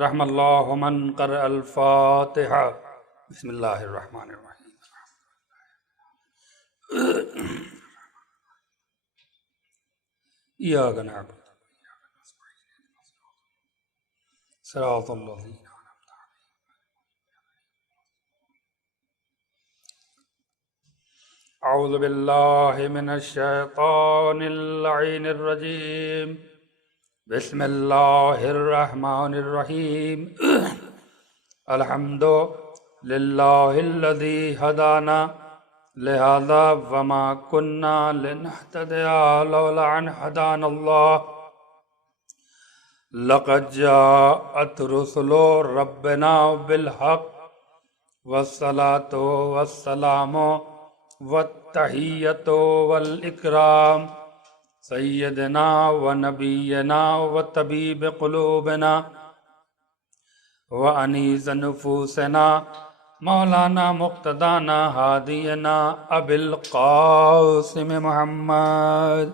رحم اللہ من قرأ الفاتحہ۔ بسم اللہ الرحمن الرحیم۔ ایاک نعبد صراط الذین انعمت علیہم۔ اعوذ باللہ من الشیطان اللعین الرجیم۔ بسم اللہ الرحمن الرحیم۔ الحمد للہ الذی ہدانا لہذا وما کننا لنہتدی لولا ان ہدانا اللہ لقد جاءت رسل ربنا بالحق والصلاة والسلام والتحیۃ والاکرام سیدنا و نبینا و طبیب قلوبنا و انیس نفوسنا مولانا مقتدانا ہادینا ابی القاسم محمد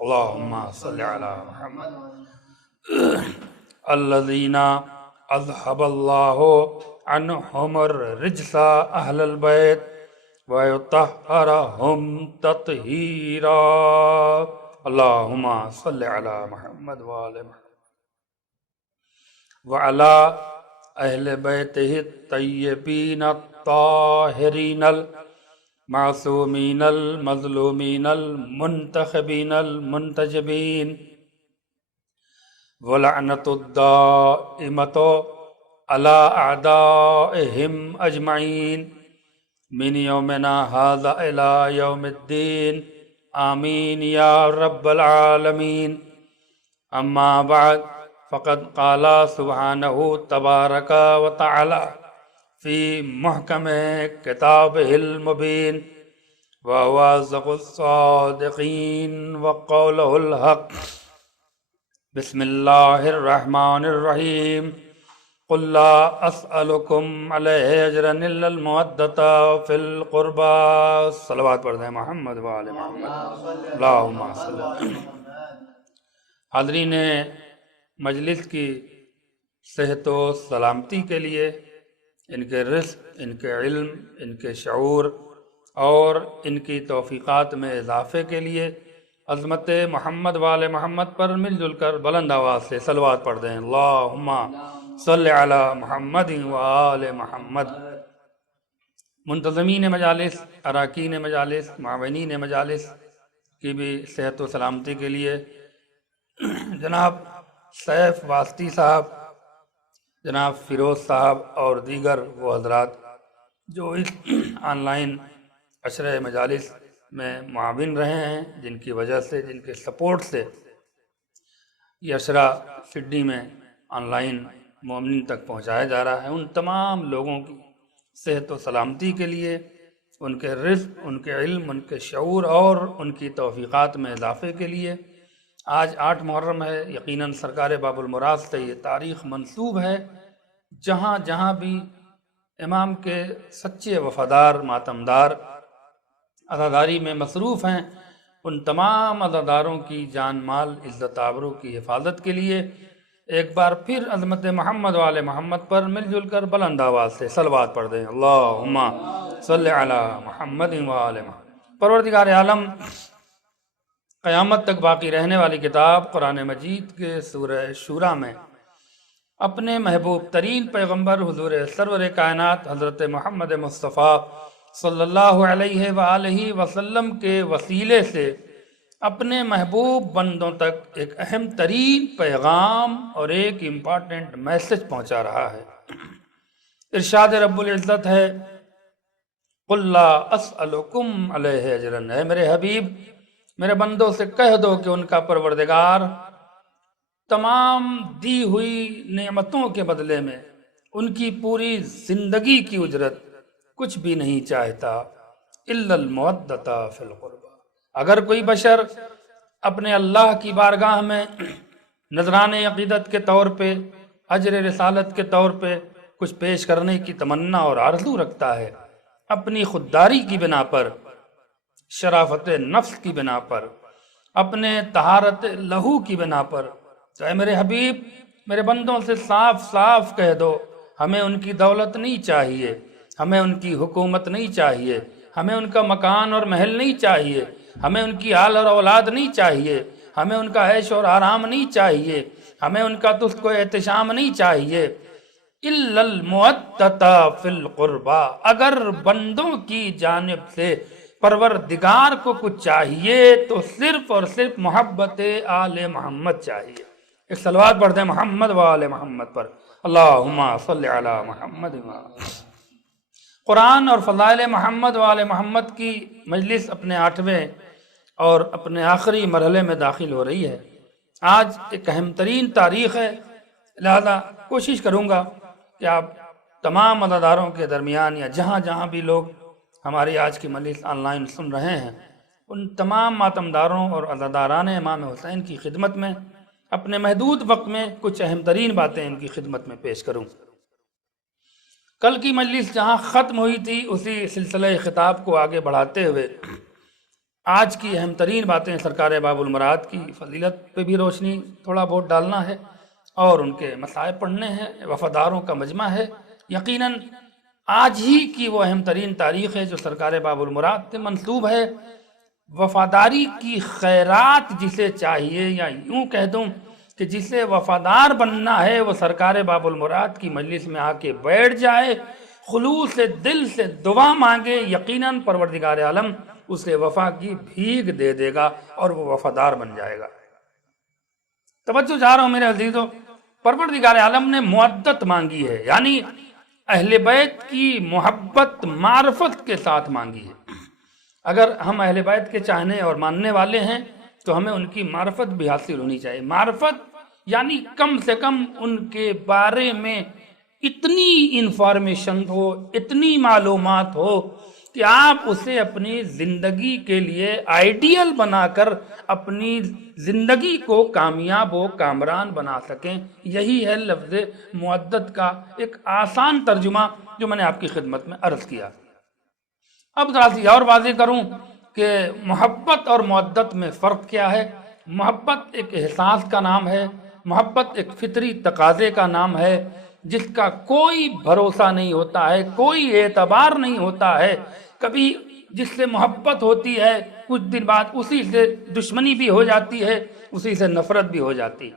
اللہم صلی علی محمد الذین اذهب اللہ عنہم الرجس اہل البیت ویطہرہم تطہیرا اللہم صلی علی محمد وآل محمد وعلی اہل بیتہ الطیبین الطاہرین المعصومین المظلومین المنتخبین المنتجبین ولعنت الدائمۃ علی اعدائہم اجمعین من یومنا ھذا الی یوم الدین آمین یا رب العالمین۔ اما بعد فقد قال سبحانہ تبارک و تعالی فی محکم کتابہ المبین وهو اصدق الصادقین وقولہ الحق۔ بسم اللہ الرحمن الرحیم۔ قل لا اسألکم علیہ اجرا الا المودۃ فی القربى۔ صلوات پڑھ دیں محمد وآل محمد اللہم صلی اللہ۔ حاضرین مجلس کی صحت و سلامتی کے لیے، ان کے رزق، ان کے علم، ان کے شعور اور ان کی توفیقات میں اضافے کے لیے عظمت محمد وآل محمد پر مل جل کر بلند آواز سے صلوات پڑھ دیں اللہم صلی علی محمد وآل محمد۔ منتظمین مجالس، اراکین مجالس، معاونین مجالس کی بھی صحت و سلامتی کے لیے جناب سیف واسطی صاحب، جناب فیروز صاحب اور دیگر وہ حضرات جو اس آن لائن عشرہ مجالس میں معاون رہے ہیں، جن کی وجہ سے، جن کے سپورٹ سے یہ عشرہ سڈنی میں آن لائن مومنین تک پہنچایا جا رہا ہے، ان تمام لوگوں کی صحت و سلامتی کے لیے، ان کے رزق، ان کے علم، ان کے شعور اور ان کی توفیقات میں اضافے کے لیے آج 8 محرم ہے۔ یقیناً سرکار باب المراد سے یہ تاریخ منسوب ہے۔ جہاں جہاں بھی امام کے سچے وفادار ماتمدار عزاداری میں مصروف ہیں، ان تمام عزاداروں کی جان مال عزت آبرو کی حفاظت کے لیے ایک بار پھر عظمت محمد وآل محمد پر مل جل کر بلند آواز سے صلوات پڑھ دیں اللہم صلی علی محمد وآل محمد۔ پروردگار عالم قیامت تک باقی رہنے والی کتاب قرآن مجید کے سورہ شورى میں اپنے محبوب ترین پیغمبر حضور سرور کائنات حضرت محمد مصطفیٰ صلی اللہ علیہ وآلہ وسلم کے وسیلے سے اپنے محبوب بندوں تک ایک اہم ترین پیغام اور ایک امپارٹنٹ میسج پہنچا رہا ہے۔ ارشاد رب العزت ہے قل لا اسألکم علیہ اجرا، اے میرے حبیب میرے بندوں سے کہہ دو کہ ان کا پروردگار تمام دی ہوئی نعمتوں کے بدلے میں ان کی پوری زندگی کی اجرت کچھ بھی نہیں چاہتا الا المودۃ فی القربى۔ اگر کوئی بشر اپنے اللہ کی بارگاہ میں نذران عقیدت کے طور پہ، اجر رسالت کے طور پہ کچھ پیش کرنے کی تمنا اور آرزو رکھتا ہے، اپنی خودداری کی بنا پر، شرافت نفس کی بنا پر، اپنے طہارت لہو کی بنا پر، تو اے میرے حبیب میرے بندوں سے صاف صاف کہہ دو ہمیں ان کی دولت نہیں چاہیے، ہمیں ان کی حکومت نہیں چاہیے، ہمیں ان کا مکان اور محل نہیں چاہیے، ہمیں ان کی آل اور اولاد نہیں چاہیے، ہمیں ان کا عیش اور آرام نہیں چاہیے، ہمیں ان کا تجھ کو احتشام نہیں چاہیے۔ الا المودۃ فی القربى، اگر بندوں کی جانب سے پروردگار کو کچھ چاہیے تو صرف اور صرف محبت آل محمد چاہیے۔ ایک صلوات پڑھ دیں محمد و آل محمد پر، اللہم صلی علی محمد و قرآن اور فضائل محمد و آل محمد کی مجلس اپنے 8ویں اور اپنے آخری مرحلے میں داخل ہو رہی ہے۔ آج ایک اہم ترین تاریخ ہے، لہذا کوشش کروں گا کہ آپ تمام عزاداروں کے درمیان یا جہاں جہاں بھی لوگ ہماری آج کی مجلس آن لائن سن رہے ہیں، ان تمام ماتمداروں اور عزاداران امام حسین کی خدمت میں اپنے محدود وقت میں کچھ اہم ترین باتیں ان کی خدمت میں پیش کروں۔ کل کی مجلس جہاں ختم ہوئی تھی اسی سلسلہ خطاب کو آگے بڑھاتے ہوئے آج کی اہم ترین باتیں سرکار باب المراد کی فضیلت پہ بھی روشنی تھوڑا بہت ڈالنا ہے اور ان کے مصائب پڑھنے ہیں، وفاداروں کا مجمع ہے۔ یقیناً آج ہی کی وہ اہم ترین تاریخ ہے جو سرکار باب المراد سے منسوب ہے۔ وفاداری کی خیرات جسے چاہیے، یا یوں کہہ دوں کہ جسے وفادار بننا ہے، وہ سرکار باب المراد کی مجلس میں آ کے بیٹھ جائے، خلوص دل سے دعا مانگے، یقیناً پروردگار عالم اسے وفا کی بھیگ دے دے گا اور وہ وفادار بن جائے گا۔ توجہ چاہ رہا ہوں میرے عزیزو، پروردگار عالم نے مودت مانگی ہے، یعنی اہل بیت کی محبت معرفت کے ساتھ مانگی ہے۔ اگر ہم اہل بیت کے چاہنے اور ماننے والے ہیں تو ہمیں ان کی معرفت بھی حاصل ہونی چاہیے۔ معرفت یعنی کم سے کم ان کے بارے میں اتنی انفارمیشن ہو، اتنی معلومات ہو کہ آپ اسے اپنی زندگی کے لیے آئیڈیل بنا کر اپنی زندگی کو کامیاب و کامران بنا سکیں۔ یہی ہے لفظ مودت کا ایک آسان ترجمہ جو میں نے آپ کی خدمت میں عرض کیا۔ اب ذرا سی اور واضح کروں کہ محبت اور مودت میں فرق کیا ہے۔ محبت ایک احساس کا نام ہے، محبت ایک فطری تقاضے کا نام ہے جس کا کوئی بھروسہ نہیں ہوتا ہے، کوئی اعتبار نہیں ہوتا ہے۔ کبھی جس سے محبت ہوتی ہے کچھ دن بعد اسی سے دشمنی بھی ہو جاتی ہے، اسی سے نفرت بھی ہو جاتی ہے۔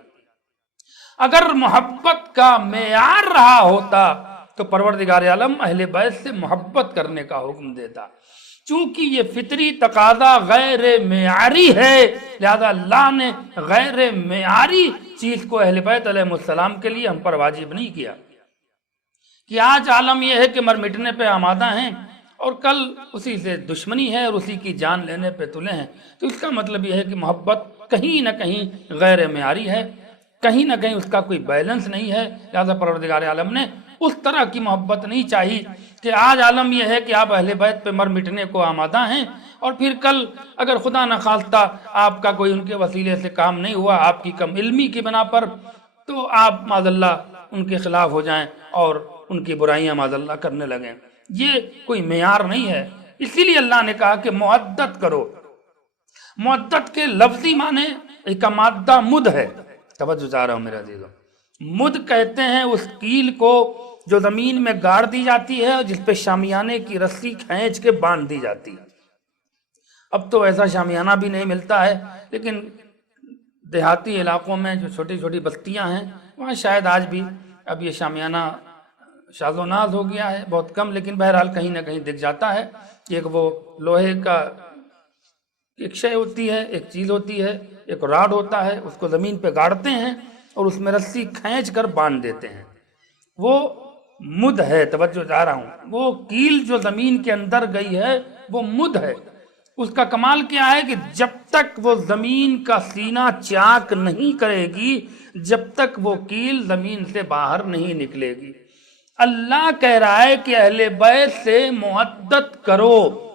اگر محبت کا معیار رہا ہوتا تو پروردگار عالم اہل بیت سے محبت کرنے کا حکم دیتا۔ چونکہ یہ فطری تقاضا غیر معیاری ہے، لہذا اللہ نے غیر معیاری چیز کو اہل بیت علیہ السلام کے لیے ہم پر واجب نہیں کیا۔ کہ آج عالم یہ ہے کہ مر مٹنے پہ آمادہ ہیں اور کل اسی سے دشمنی ہے اور اسی کی جان لینے پہ تلے ہیں، تو اس کا مطلب یہ ہے کہ محبت کہیں نہ کہیں غیر معیاری ہے، کہیں نہ کہیں اس کا کوئی بیلنس نہیں ہے۔ لہذا پروردگار عالم نے اس طرح کی محبت نہیں چاہی کہ آج عالم یہ ہے کہ آپ اہل بیت پہ مر مٹنے کو آمادہ ہیں اور پھر کل اگر خدا نخواستہ آپ کا کوئی ان کے وسیلے سے کام نہیں ہوا، آپ کی کم علمی کی بنا پر، تو آپ معاذ اللہ ان کے خلاف ہو جائیں اور ان کی برائیاں معاذ اللہ کرنے لگیں۔ یہ کوئی معیار نہیں ہے، اسی لیے اللہ نے کہا کہ مودت کرو۔ مودت کے لفظی معنی ایک مادہ مد ہے۔ توجہ چاہ رہا ہوں میرے عزیزوں، مد کہتے ہیں اس کیل کو جو زمین میں گاڑ دی جاتی ہے اور جس پہ شامیانے کی رسی کھینچ کے باندھ دی جاتی ہے۔ اب تو ایسا شامیانہ بھی نہیں ملتا ہے، لیکن دیہاتی علاقوں میں جو چھوٹی چھوٹی بستیاں ہیں وہاں شاید آج بھی اب یہ شامیانہ شاذ و ناز ہو گیا ہے، بہت کم، لیکن بہرحال کہیں نہ کہیں دکھ جاتا ہے۔ ایک وہ لوہے کا ایک شے ہوتی ہے، ایک چیز ہوتی ہے، ایک راڈ ہوتا ہے، اس کو زمین پہ گاڑتے ہیں اور اس میں رسی کھینچ کر باندھ دیتے ہیں، وہ مد ہے۔ توجہ چاہ رہا ہوں، وہ کیل جو زمین کے اندر گئی ہے وہ مد ہے۔ اس کا کمال کیا ہے کہ جب تک وہ زمین کا سینہ چاک نہیں کرے گی، جب تک وہ کیل زمین سے باہر نہیں نکلے گی۔ اللہ کہہ رہا ہے کہ اہل بیت سے مودت کرو۔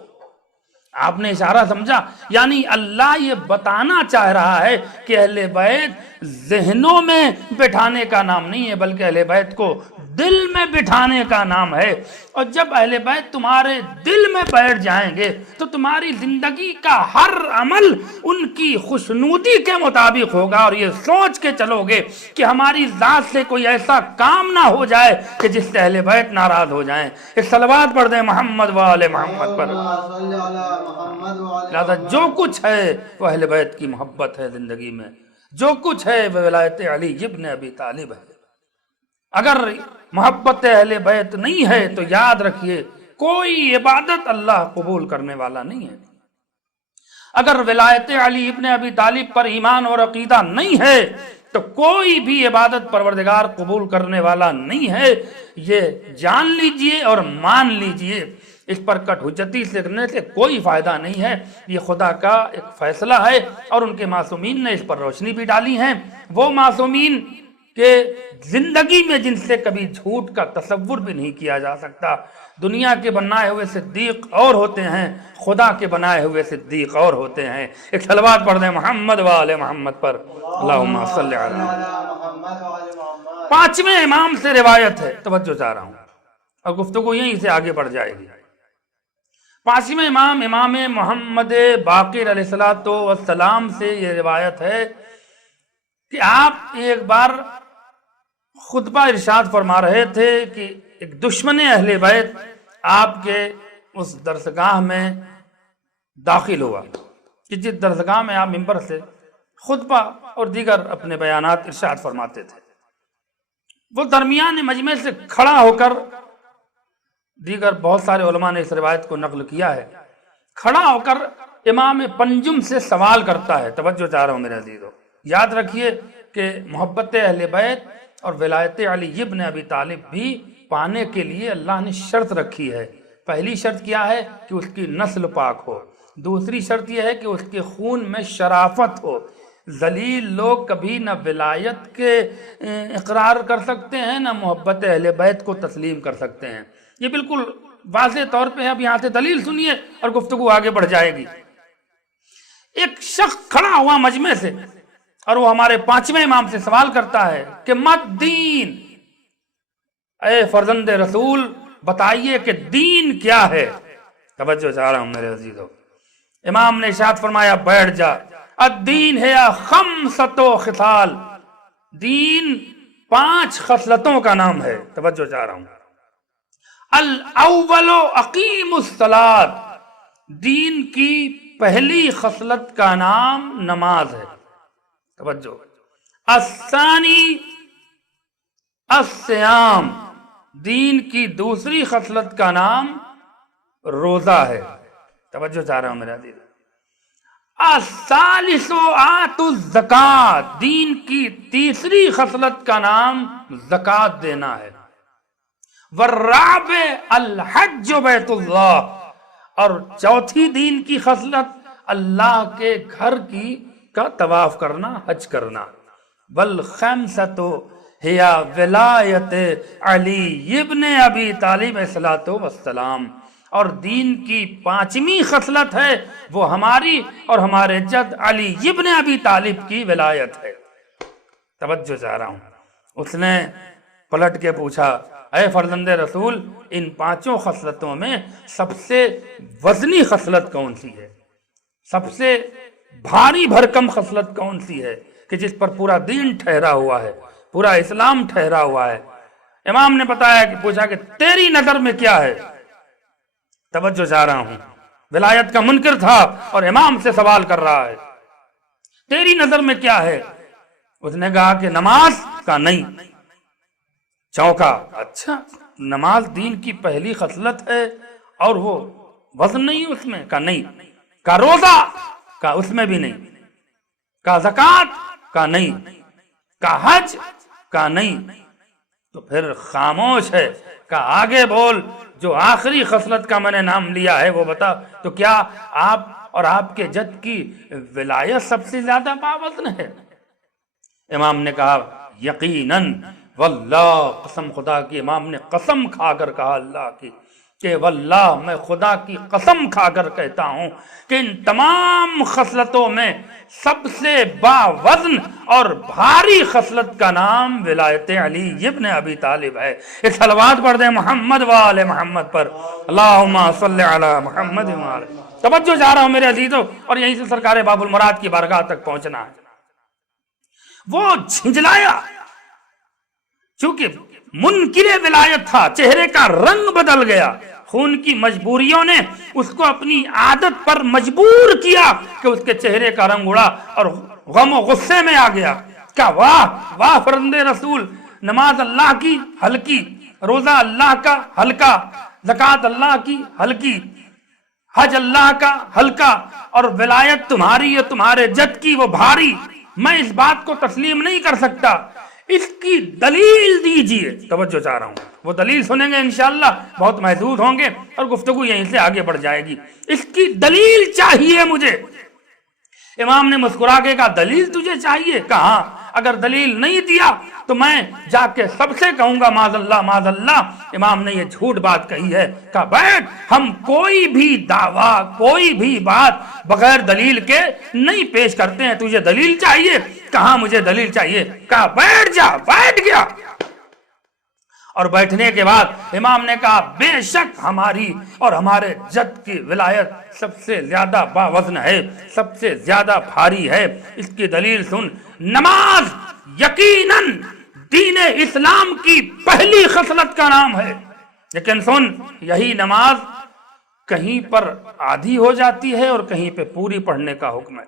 آپ نے اشارہ سمجھا؟ یعنی اللہ یہ بتانا چاہ رہا ہے کہ اہل بیت ذہنوں میں بٹھانے کا نام نہیں ہے، بلکہ اہل بیت کو دل میں بٹھانے کا نام ہے، اور جب اہل بیت تمہارے دل میں بیٹھ جائیں گے تو تمہاری زندگی کا ہر عمل ان کی خوشنودی کے مطابق ہوگا، اور یہ سوچ کے چلو گے کہ ہماری ذات سے کوئی ایسا کام نہ ہو جائے کہ جس سے اہل بیت ناراض ہو جائیں۔ ایک صلوات پڑھ دیں محمد و آل محمد پر۔ لہذا جو کچھ ہے وہ اہل بیت کی محبت ہے زندگی میں، جو کچھ ہے وہ ولایت علی ابن ابی طالب ہے۔ اگر محبت اہل بیت نہیں ہے تو یاد رکھیے کوئی عبادت اللہ قبول کرنے والا نہیں ہے۔ اگر ولایت علی ابن ابی طالب پر ایمان اور عقیدہ نہیں ہے تو کوئی بھی عبادت پروردگار قبول کرنے والا نہیں ہے، یہ جان لیجئے اور مان لیجئے۔ اس پر کٹ حجتی سیکھنے سے کوئی فائدہ نہیں ہے، یہ خدا کا ایک فیصلہ ہے، اور ان کے معصومین نے اس پر روشنی بھی ڈالی ہے۔ وہ معصومین کہ زندگی میں جن سے کبھی جھوٹ کا تصور بھی نہیں کیا جا سکتا۔ دنیا کے بنائے ہوئے صدیق اور ہوتے ہیں، خدا کے بنائے ہوئے صدیق اور ہوتے ہیں۔ ایک صلوات پڑھ دیں محمد و آل محمد پر، اللہم صلی علی محمد۔ پانچویں امام سے روایت ہے، توجہ چاہ رہا ہوں، اور گفتگو یہیں سے آگے بڑھ جائے گی۔ پانچویں امام امام محمد باقر علیہ السلام سے یہ روایت ہے کہ آپ ایک بار خطبہ ارشاد فرما رہے تھے کہ ایک دشمن اہل بیت آپ کے اس درسگاہ میں داخل ہوا، کہ جس درسگاہ میں آپ منبر سے خطبہ اور دیگر اپنے بیانات ارشاد فرماتے تھے، وہ درمیان مجمع سے کھڑا ہو کر، دیگر بہت سارے علماء نے اس روایت کو نقل کیا ہے، کھڑا ہو کر امام پنجم سے سوال کرتا ہے۔ توجہ چاہ رہا ہوں میرے عزیزو، یاد رکھیے کہ محبت اہل بیت اور ولایت علی ابن ابی طالب بھی پانے کے لیے اللہ نے شرط رکھی ہے۔ پہلی شرط کیا ہے کہ اس کی نسل پاک ہو، دوسری شرط یہ ہے کہ اس کے خون میں شرافت ہو۔ ذلیل لوگ کبھی نہ ولایت کے اقرار کر سکتے ہیں، نہ محبت اہل بیت کو تسلیم کر سکتے ہیں۔ یہ بالکل واضح طور پہ ہے، اب یہاں سے دلیل سنیے اور گفتگو آگے بڑھ جائے گی۔ ایک شخص کھڑا ہوا مجمع سے اور وہ ہمارے پانچویں امام سے سوال کرتا ہے کہ مت دین، اے فرزند رسول بتائیے کہ دین کیا ہے۔ توجہ چاہ رہا ہوں میرے عزیزو، امام نے ارشاد فرمایا بیٹھ جا، الدین ہے خمسۃ خصال، دین 5 خصلتوں کا نام ہے۔ توجہ چاہ رہا ہوں، الاول اقیم الصلاۃ، دین کی پہلی خصلت کا نام نماز ہے۔ توجہ، الثانی الصیام، دین کی دوسری خصلت کا نام روزہ ہے۔ توجہ چاہ رہا ہوں میرا عزیز۔ الثالث آت الزکوٰۃ، دین کی تیسری خصلت کا نام زکوٰۃ دینا ہے۔ والرابع الحج بیت اللہ، اور چوتھی دین کی خصلت اللہ کے گھر کا طواف کرنا، حج کرنا۔ والخامسۃ ہی ولایت علی ابن ابی طالب علیہ السلام، اور دین کی 5ویں خصلت ہے وہ ہماری اور ہمارے جد علی ابن ابی طالب کی ولایت ہے۔ توجہ چاہ رہا ہوں، اس نے پلٹ کے پوچھا اے فرزند رسول، ان 5 خصلتوں میں سب سے وزنی خصلت کون سی ہے، سب سے بھاری بھرکم خصلت کون سی ہے کہ جس پر پورا دین ٹھہرا ہوا ہے، پورا اسلام ٹھہرا ہوا ہے؟ امام نے بتایا کہ پوچھا کہ تیری نظر میں کیا ہے؟ توجہ چاہ رہا ہوں، ولایت کا منکر تھا اور امام سے سوال کر رہا ہے، تیری نظر میں کیا ہے؟ اس نے کہا کہ نماز کا نہیں۔ چونکا، اچھا نماز دین کی پہلی خصلت ہے اور وہ وزن نہیں اس میں؟ کا نہیں۔ کا روزہ؟ کا اس میں بھی نہیں۔ کا زکوٰۃ؟ کا نہیں۔ کا حج؟ کا نہیں۔ تو پھر خاموش ہے۔ کا آگے بول، جو آخری خصلت کا میں نے نام لیا ہے وہ بتا۔ تو کیا آپ اور آپ کے جد کی ولایت سب سے زیادہ باوزن ہے؟ امام نے کہا یقیناً، واللہ، قسم خدا کی، امام نے قسم کھا کر کہا اللہ کی، کہ واللہ میں خدا کی قسم کھا کر کہتا ہوں کہ ان تمام خصلتوں میں سب سے باوزن اور بھاری خصلت کا نام ولایت علی ابن ابی طالب ہے۔ ایک صلوات پڑھ دیں محمد وآل محمد پر، اللہم صلی علی محمد وآل۔ توجہ چاہ رہا ہوں میرے عزیزو، اور یہیں سے سرکار باب المراد کی بارگاہ تک پہنچنا ہے۔ وہ جھنجلایا، چونکہ منکر ولایت تھا، چہرے کا رنگ بدل گیا، خون کی مجبوریوں نے اس کو اپنی عادت پر مجبور کیا کہ اس کے چہرے کا رنگ اڑا اور غم و غصے میں آ گیا۔ کہا واہ واہ فرزند رسول، نماز اللہ کی ہلکی، روزہ اللہ کا ہلکا، زکوٰۃ اللہ کی ہلکی، حج اللہ کا ہلکا، اور ولایت تمہاری یا تمہارے جد کی وہ بھاری۔ میں اس بات کو تسلیم نہیں کر سکتا، اس کی دلیل دیجئے۔ توجہ چاہ رہا ہوں، وہ دلیل سنیں گے انشاءاللہ، بہت محظوظ ہوں گے اور گفتگو یہیں سے آگے بڑھ جائے گی۔ اس کی دلیل چاہیے مجھے۔ امام نے مسکرا کے کہا دلیل تجھے چاہیے؟ کہا اگر دلیل نہیں دیا تو میں جا کے سب سے کہوں گا معاذ اللہ معاذ اللہ امام نے یہ جھوٹ بات کہی ہے۔ کہا بیٹھ، ہم کوئی بھی دعویٰ کوئی بھی بات بغیر دلیل کے نہیں پیش کرتے ہیں، تجھے دلیل چاہیے؟ کہا مجھے دلیل چاہیے۔ کہا بیٹھ جا، بیٹھ گیا۔ اور بیٹھنے کے بعد امام نے کہا بے شک ہماری اور ہمارے جد کی ولایت سب سے زیادہ باوزن ہے، سب سے زیادہ بھاری ہے۔ اس کی دلیل سن، نماز یقیناً دین اسلام کی پہلی خصلت کا نام ہے، لیکن سن یہی نماز کہیں پر آدھی ہو جاتی ہے اور کہیں پہ پوری پڑھنے کا حکم ہے۔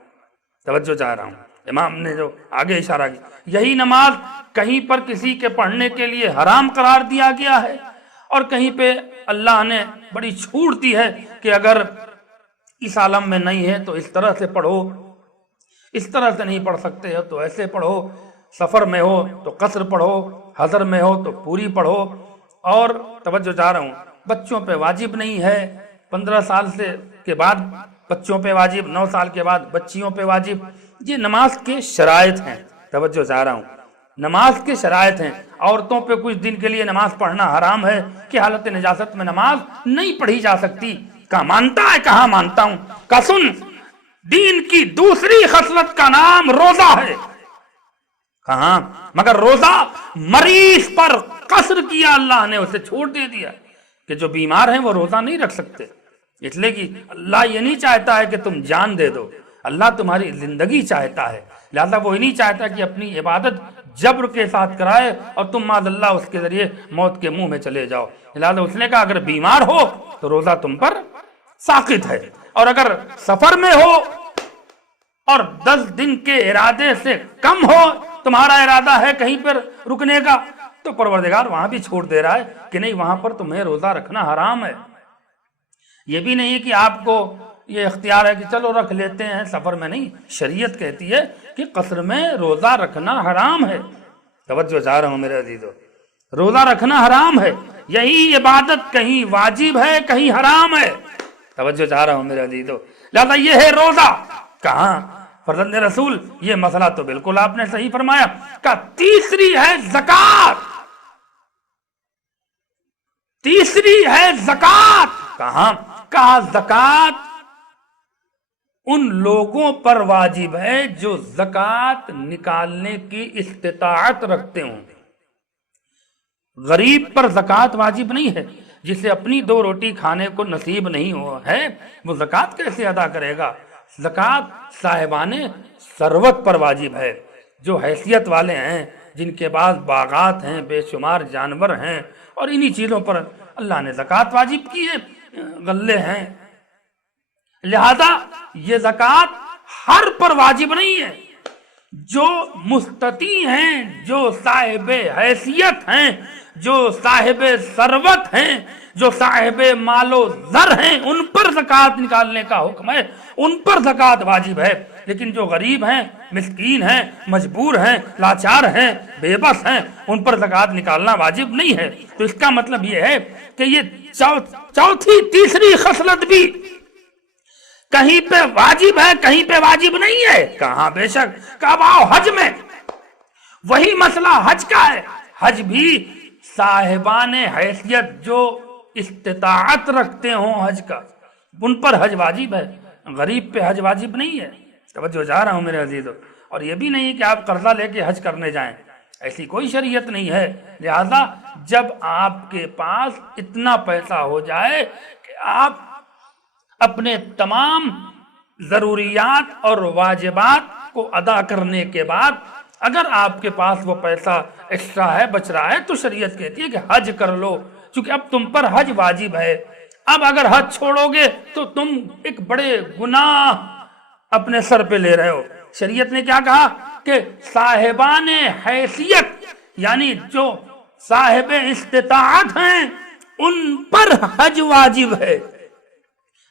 توجہ چاہ رہا ہوں، امام نے جو آگے اشارہ کیا، یہی نماز کہیں پر کسی کے پڑھنے کے لیے حرام قرار دیا گیا ہے، اور کہیں پہ اللہ نے بڑی چھوٹ دی ہے کہ اگر اس عالم میں نہیں ہے تو اس طرح سے پڑھو، اس طرح سے نہیں پڑھ سکتے ہو تو ایسے پڑھو، سفر میں ہو تو قصر پڑھو، حضر میں ہو تو پوری پڑھو۔ اور توجہ چاہ رہا ہوں، بچوں پہ واجب نہیں ہے، 15 سال سے کے بعد بچوں پہ واجب، 9 سال کے بعد بچیوں پہ واجب۔ یہ نماز کے شرائط ہیں، توجہ چاہ رہا ہوں، نماز کے شرائط ہیں۔ عورتوں پہ کچھ دن کے لیے نماز پڑھنا حرام ہے کہ حالت نجاست میں نماز نہیں پڑھی جا سکتی۔ کہا مانتا ہے؟ کہاں مانتا ہوں۔ کہا سن، دین کی دوسری خصلت کا نام روزہ ہے۔ کہاں؟ مگر روزہ مریض پر قصر کیا، اللہ نے اسے چھوٹ دے دیا کہ جو بیمار ہیں وہ روزہ نہیں رکھ سکتے، اس لیے کہ اللہ یہ نہیں چاہتا ہے کہ تم جان دے دو، اللہ تمہاری زندگی چاہتا ہے، لہذا وہ نہیں چاہتا کہ اپنی عبادت جبر کے ساتھ کرائے اور تم معاذ اللہ اس کے ذریعے موت کے منہ میں چلے جاؤ۔ لہذا اس نے کہا اگر بیمار ہو تو روزہ تم پر ساقط ہے، اور اگر سفر میں ہو اور 10 دن کے ارادے سے کم ہو تمہارا ارادہ ہے کہیں پر رکنے کا، تو پروردگار وہاں بھی چھوڑ دے رہا ہے کہ نہیں، وہاں پر تمہیں روزہ رکھنا حرام ہے۔ یہ بھی نہیں کہ آپ کو یہ اختیار ہے کہ چلو رکھ لیتے ہیں، سفر میں نہیں، شریعت کہتی ہے کہ قصر میں روزہ رکھنا حرام ہے۔ توجہ چاہ رہا ہوں میرے عزیزو، روزہ رکھنا حرام ہے، یہی عبادت کہیں واجب ہے کہیں حرام ہے۔ توجہ چاہ رہا ہوں میرے عزیزو، لہذا یہ ہے روزہ۔ کہاں فرزند رسول، یہ مسئلہ تو بالکل آپ نے صحیح فرمایا۔ کہ تیسری ہے زکوٰۃ، تیسری ہے زکوٰۃ۔ کہاں؟ کہا زکوٰۃ ان لوگوں پر واجب ہے جو زکوٰۃ نکالنے کی استطاعت رکھتے ہوں، غریب پر زکوٰۃ واجب نہیں ہے، جسے اپنی 2 روٹی کھانے کو نصیب نہیں ہوا ہے وہ زکوٰۃ کیسے ادا کرے گا؟ زکوٰۃ صاحبان ثروت پر واجب ہے، جو حیثیت والے ہیں، جن کے پاس باغات ہیں، بے شمار جانور ہیں، اور انہی چیزوں پر اللہ نے زکوٰۃ واجب کی ہے، غلے ہیں۔ لہذا یہ زکوٰۃ ہر پر واجب نہیں ہے، جو مستطیع ہیں، جو صاحب حیثیت ہیں، جو صاحب ثروت ہیں، جو صاحب مال و زر ہیں، ان پر زکوٰۃ نکالنے کا حکم ہے، ان پر زکوٰۃ واجب ہے۔ لیکن جو غریب ہیں، مسکین ہیں، مجبور ہیں، لاچار ہیں، بے بس ہیں، ان پر زکوٰۃ نکالنا واجب نہیں ہے۔ تو اس کا مطلب یہ ہے کہ یہ چوتھی تیسری خصلت بھی کہیں پہ واجب ہے کہیں پہ واجب نہیں ہے۔ کہاں؟ بے شک۔ کب آؤ حج میں، وہی مسئلہ حج کا ہے، حج بھی صاحبان حیثیت جو استطاعت رکھتے ہوں حج کا، ان پر حج واجب ہے، غریب پہ حج واجب نہیں ہے۔ توجہ جا رہا ہوں میرے عزیزو۔ اور یہ بھی نہیں کہ آپ قرضہ لے کے حج کرنے جائیں، ایسی کوئی شریعت نہیں ہے۔ لہذا جب آپ کے پاس اتنا پیسہ ہو جائے کہ آپ اپنے تمام ضروریات اور واجبات کو ادا کرنے کے بعد اگر آپ کے پاس وہ پیسہ ایکسٹرا ہے، بچ رہا ہے، تو شریعت کہتی ہے کہ حج کر لو، چونکہ اب تم پر حج واجب ہے۔ اب اگر حج چھوڑو گے تو تم ایک بڑے گناہ اپنے سر پہ لے رہے ہو۔ شریعت نے کیا کہا کہ صاحبان حیثیت یعنی جو صاحب استطاعت ہیں ان پر حج واجب ہے،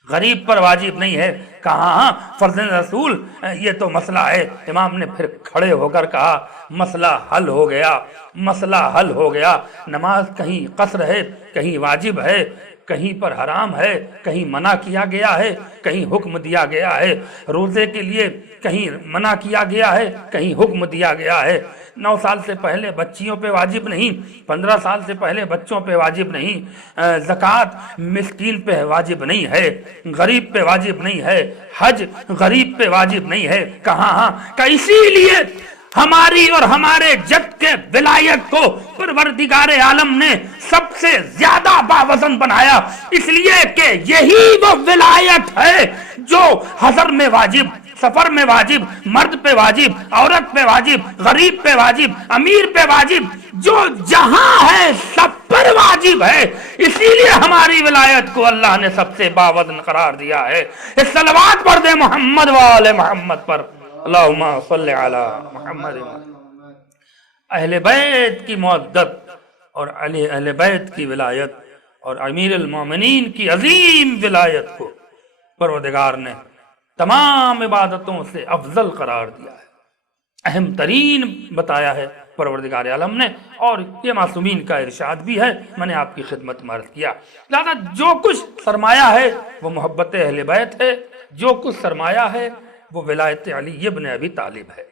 غریب پر واجب نہیں ہے۔ کہاں فرزند رسول یہ تو مسئلہ ہے۔ امام نے پھر کھڑے ہو کر کہا مسئلہ حل ہو گیا، مسئلہ حل ہو گیا۔ نماز کہیں قصر ہے، کہیں واجب ہے، کہیں پر حرام ہے، کہیں منع کیا گیا ہے، کہیں حکم دیا گیا ہے۔ روزے کے لیے کہیں منع کیا گیا ہے، کہیں حکم دیا گیا ہے۔ 9 سال سے پہلے بچیوں پہ واجب نہیں، 15 سال سے پہلے بچوں پہ واجب نہیں، زکوٰۃ مسکین پہ واجب نہیں ہے، غریب پہ واجب نہیں ہے، حج غریب پہ واجب نہیں ہے۔ کہاں کہ اسی لیے ہماری اور ہمارے جد کے ولایت کو پروردگار عالم نے سب سے زیادہ باوزن بنایا، اس لیے کہ یہی وہ ولایت ہے جو حضر میں واجب، سفر میں واجب، مرد پہ واجب، عورت پہ واجب، غریب پہ واجب، امیر پہ واجب، جو جہاں ہے سب پر واجب ہے۔ اسی لیے ہماری ولایت کو اللہ نے سب سے باوزن قرار دیا ہے۔ صلوات پڑھ دے محمد وآل محمد پر، اللہم صلی علی محمد۔ اہل بیت کی معدت اور اہل بیت کی ولایت اور امیر المومنین کی عظیم ولایت کو پروردگار نے تمام عبادتوں سے افضل قرار دیا ہے، اہم ترین بتایا ہے پروردگار عالم نے، اور یہ معصومین کا ارشاد بھی ہے، میں نے آپ کی خدمت میں عرض کیا۔ لہذا جو کچھ سرمایہ ہے وہ محبت اہل بیت ہے، جو کچھ سرمایہ ہے وہ ولایت علی ابن ابی طالب ہے۔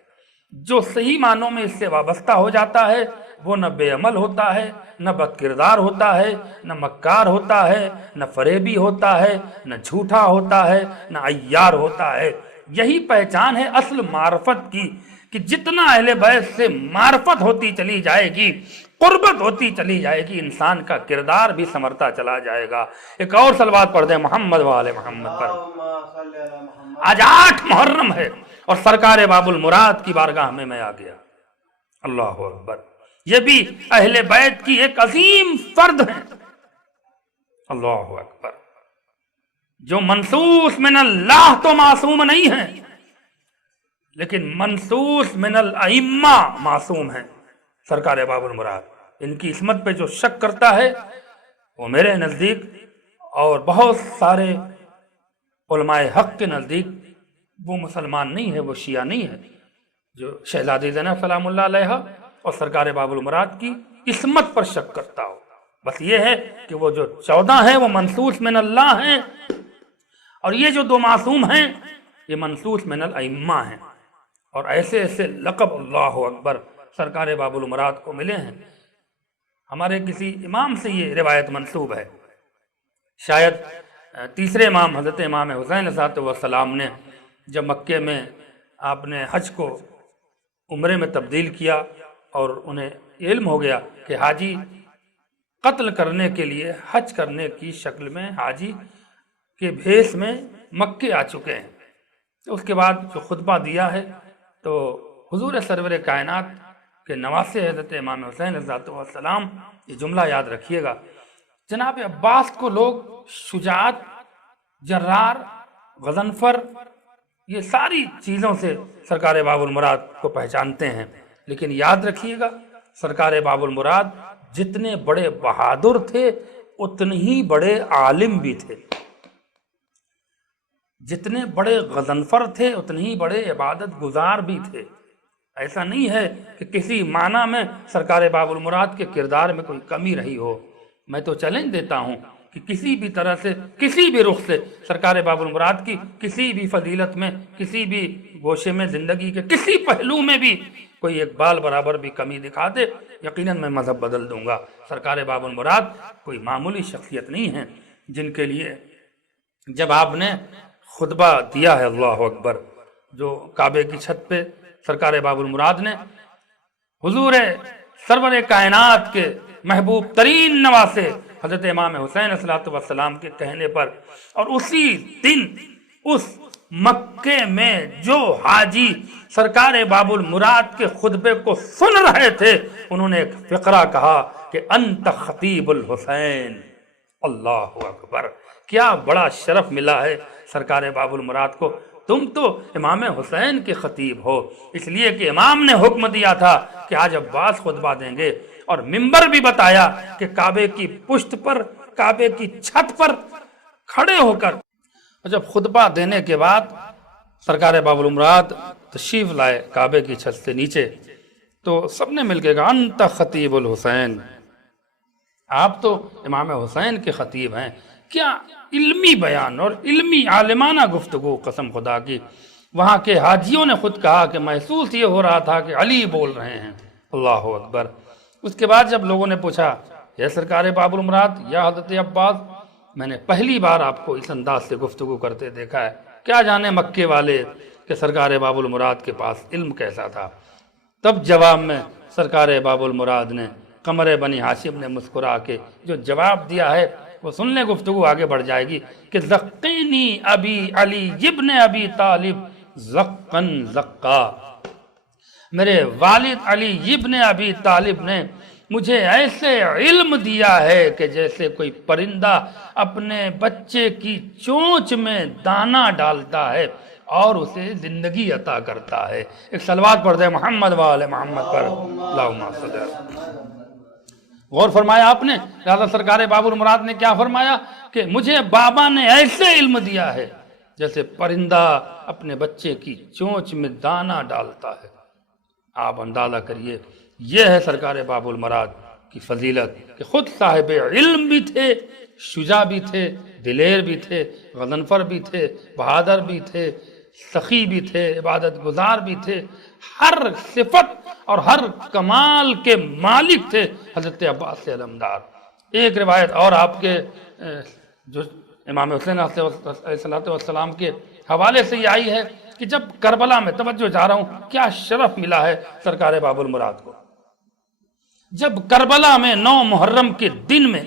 جو صحیح معنوں میں اس سے وابستہ ہو جاتا ہے وہ نہ بے عمل ہوتا ہے، نہ بد کردار ہوتا ہے، نہ مکار ہوتا ہے، نہ فریبی ہوتا ہے، نہ جھوٹا ہوتا ہے، نہ عیار ہوتا ہے۔ یہی پہچان ہے اصل معرفت کی، کہ جتنا اہل بیت سے معرفت ہوتی چلی جائے گی، قربت ہوتی چلی جائے گی، انسان کا کردار بھی سنورتا چلا جائے گا۔ ایک اور صلوات پڑھ دیں محمد وآل محمد پر۔ آج 8 محرم ہے اور سرکار باب المراد کی بارگاہ میں آ گیا۔ اللہ اکبر، یہ بھی اہل بیت کی ایک عظیم فرد ہے۔ اللہ اکبر، جو منصوص من اللہ تو معصوم نہیں ہے، لیکن منصوص من الائمہ معصوم ہیں۔ سرکار باب المراد، ان کی عصمت پہ جو شک کرتا ہے وہ میرے نزدیک اور بہت سارے علماء حق کے نزدیک وہ مسلمان نہیں ہے، وہ شیعہ نہیں ہے۔ جو شہزادی زینب سلام اللہ علیہ اور سرکار باب المراد کی عصمت پر شک کرتا ہو، بس یہ ہے کہ وہ جو 14 ہیں وہ منصوص من اللہ ہیں، اور یہ جو 2 معصوم ہیں یہ منصوص من الائمہ ہیں۔ اور ایسے ایسے لقب اللہ اکبر سرکار باب المراد کو ملے ہیں۔ ہمارے کسی امام سے یہ روایت منسوب ہے، شاید تیسرے امام حضرت امام حسین علیہ السلام نے جب مکے میں آپ نے حج کو عمرے میں تبدیل کیا اور انہیں علم ہو گیا کہ حاجی قتل کرنے کے لیے حج کرنے کی شکل میں حاجی کے بھیس میں مکے آ چکے ہیں، تو اس کے بعد جو خطبہ دیا ہے تو حضور سرور کائنات کے نواسے حضرت امام حسین علیہ السلام یہ جملہ یاد رکھیے گا، جناب عباس کو لوگ شجاعت، جرار، غضنفر، یہ ساری چیزوں سے سرکار باب المراد کو پہچانتے ہیں، لیکن یاد رکھیے گا سرکار باب المراد جتنے بڑے بہادر تھے اتنے ہی بڑے عالم بھی تھے، جتنے بڑے غضنفر تھے اتنے ہی بڑے عبادت گزار بھی تھے۔ ایسا نہیں ہے کہ کسی معنی میں سرکار باب المراد کے کردار میں کوئی کمی رہی ہو۔ میں تو چیلنج دیتا ہوں کہ کسی بھی طرح سے کسی بھی رخ سے سرکار باب المراد کی کسی بھی فضیلت میں کسی بھی گوشے میں زندگی کے کسی پہلو میں بھی کوئی ایک بال برابر بھی کمی دکھا دے یقیناً میں مذہب بدل دوں گا۔ سرکار باب المراد کوئی معمولی شخصیت نہیں ہے جن کے لیے جب آپ نے خطبہ دیا ہے اللہ اکبر جو کعبے کی چھت پہ سرکار باب المراد نے حضور سرور کائنات کے محبوب ترین نواسے حضرت امام حسین علیہ السلام کے کہنے پر اور اسی دن اس مکے میں جو حاجی سرکار باب المراد کے خطبے کو سن رہے تھے انہوں نے ایک فقرہ کہا کہ انت خطیب الحسین۔ اللہ اکبر، کیا بڑا شرف ملا ہے سرکار باب المراد کو، تم تو امام حسین کے خطیب ہو، اس لیے کہ امام نے حکم دیا تھا کہ آج عباس خطبہ دیں گے، اور منبر بھی بتایا کہ کعبے کی پشت پر کعبے کی چھت پر کھڑے ہو کر جب خطبہ دینے کے بعد سرکار باب المراد تشریف لائے کعبے کی چھت سے نیچے تو سب نے مل کے کہا انت خطیب الحسین، آپ تو امام حسین کے خطیب ہیں۔ کیا علمی بیان اور علمی عالمانہ گفتگو، قسم خدا کی۔ وہاں کے حاجیوں نے خود کہا کہ محسوس یہ ہو رہا تھا کہ علی بول رہے ہیں، اللہ اکبر۔ اس کے بعد جب لوگوں نے پوچھا یا سرکار باب المراد یا حضرت عباس، میں نے پہلی بار آپ کو اس انداز سے گفتگو کرتے دیکھا ہے، کیا جانے مکے والے کہ سرکار باب المراد کے پاس علم کیسا تھا۔ تب جواب میں سرکار باب المراد نے قمر بنی ہاشم نے مسکرا کے جو جواب دیا ہے وہ سن لیں، گفتگو آگے بڑھ جائے گی کہ زقینی ابی علی ابن ابی طالب زقن زقا، میرے والد علی ابن ابی طالب نے مجھے ایسے علم دیا ہے کہ جیسے کوئی پرندہ اپنے بچے کی چونچ میں دانہ ڈالتا ہے اور اسے زندگی عطا کرتا ہے۔ ایک صلوات پڑھ دیں محمد وآل محمد پر، اللہم صلی اللہ۔ غور فرمایا آپ نے، لہذا سرکار باب المراد نے کیا فرمایا کہ مجھے بابا نے ایسے علم دیا ہے جیسے پرندہ اپنے بچے کی چونچ میں دانہ ڈالتا ہے۔ آپ اندازہ کریے، یہ ہے سرکار باب المراد کی فضیلت کہ خود صاحب علم بھی تھے، شجاع بھی تھے، دلیر بھی تھے، غضنفر بھی تھے، بہادر بھی تھے، سخی بھی تھے، عبادت گزار بھی تھے، ہر صفت اور ہر کمال کے مالک تھے حضرت عباس سے علمدار۔ ایک روایت اور آپ کے جو امام حسین علیہ السلام کے حوالے سے یہ آئی ہے کہ جب کربلا میں، توجہ جا رہا ہوں، کیا شرف ملا ہے سرکار باب المراد کو، جب کربلا میں 9 محرم کے دن میں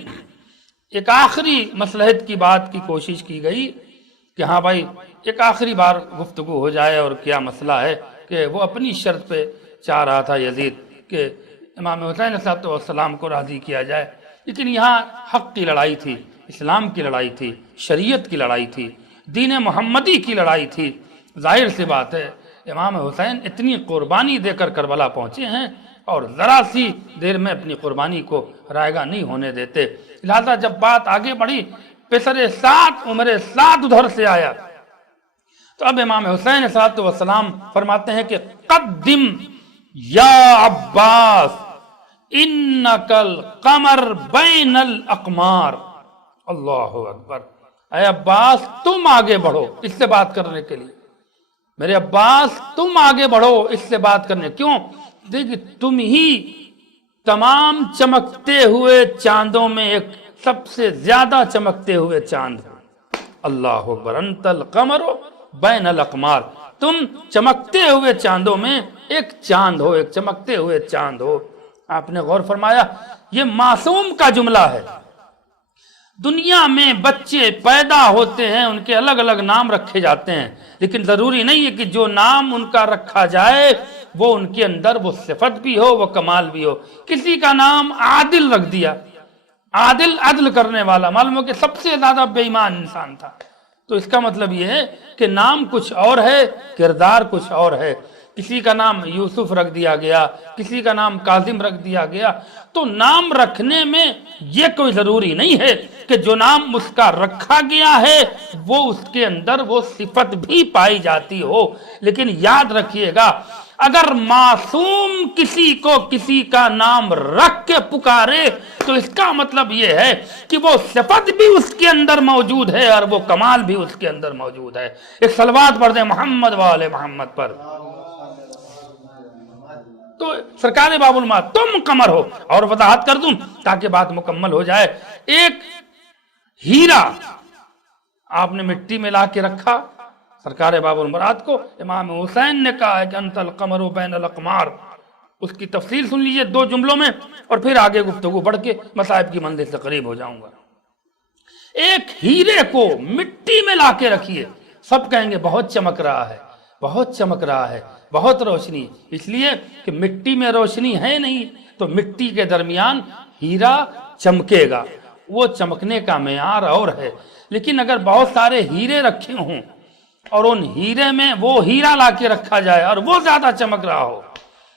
ایک آخری مصلحت کی بات کی کوشش کی گئی کہ ہاں بھائی ایک آخری بار گفتگو ہو جائے، اور کیا مسئلہ ہے کہ وہ اپنی شرط پہ چاہ رہا تھا یزید کہ امام حسین علیہ السلام کو راضی کیا جائے، لیکن یہاں حق کی لڑائی تھی، اسلام کی لڑائی تھی، شریعت کی لڑائی تھی، دین محمدی کی لڑائی تھی۔ ظاہر سی بات ہے امام حسین اتنی قربانی دے کر کربلا پہنچے ہیں اور ذرا سی دیر میں اپنی قربانی کو رائگاں نہیں ہونے دیتے، لہذا جب بات آگے بڑھی، پسر سات عمر سات ادھر سے آیا، تو اب امام حسین علیہ السلام فرماتے ہیں کہ قدم یا عباس انک القمر بین الاقمار، اللہ اکبر، اے عباس تم آگے بڑھو اس سے بات کرنے کے لیے، میرے عباس تم آگے بڑھو اس سے بات کرنے، کیوں؟ دیکھیں تم ہی تمام چمکتے ہوئے چاندوں میں ایک سب سے زیادہ چمکتے ہوئے چاند ہو، اللہ اکبر، انت القمر بین الاقمار، تم چمکتے ہوئے چاندوں میں ایک چاند ہو، ایک چمکتے ہوئے چاند ہو۔ آپ نے غور فرمایا یہ معصوم کا جملہ ہے۔ دنیا میں بچے پیدا ہوتے ہیں، ان کے الگ الگ نام رکھے جاتے ہیں، لیکن ضروری نہیں ہے کہ جو نام ان کا رکھا جائے وہ ان کے اندر وہ صفت بھی ہو، وہ کمال بھی ہو۔ کسی کا نام عادل رکھ دیا، عادل عدل کرنے والا، معلوم ہو کہ سب سے زیادہ بے ایمان انسان تھا، تو اس کا مطلب یہ ہے کہ نام کچھ اور ہے، کردار کچھ اور ہے۔ کسی کا نام یوسف رکھ دیا گیا، کسی کا نام کاظم رکھ دیا گیا، تو نام رکھنے میں یہ کوئی ضروری نہیں ہے کہ جو نام اس کا رکھا گیا ہے وہ اس کے اندر وہ صفت بھی پائی جاتی ہو، لیکن یاد رکھیے گا اگر معصوم کسی کو کسی کا نام رکھ کے پکارے تو اس کا مطلب یہ ہے کہ وہ صفت بھی اس کے اندر موجود ہے اور وہ کمال بھی اس کے اندر موجود ہے۔ ایک صلوات پڑھ دیں محمد والے محمد پر۔ تو سرکار باب المراد تم قمر ہو، اور وضاحت کر دوں تاکہ بات مکمل ہو جائے۔ ایک ہیرا آپ نے مٹی میں لا کے رکھا سرکار باب المراد کو، امام حسین نے کہا ہے کہ انت القمر بین الاقمار۔ اس کی تفصیل سن لیجئے 2 جملوں میں، اور پھر آگے گفتگو بڑھ کے مصائب کی منزل سے قریب ہو جاؤں گا۔ ایک ہیرے کو مٹی میں لا کے رکھیے، سب کہیں گے بہت چمک رہا ہے، بہت چمک رہا ہے، بہت روشنی، اس لیے کہ مٹی میں روشنی ہے نہیں، تو مٹی کے درمیان ہیرا چمکے گا، وہ چمکنے کا معیار اور ہے۔ لیکن اگر بہت سارے ہیرے رکھے ہوں اور ان ہیرے میں وہ ہیرا لا کے رکھا جائے اور وہ زیادہ چمک رہا ہو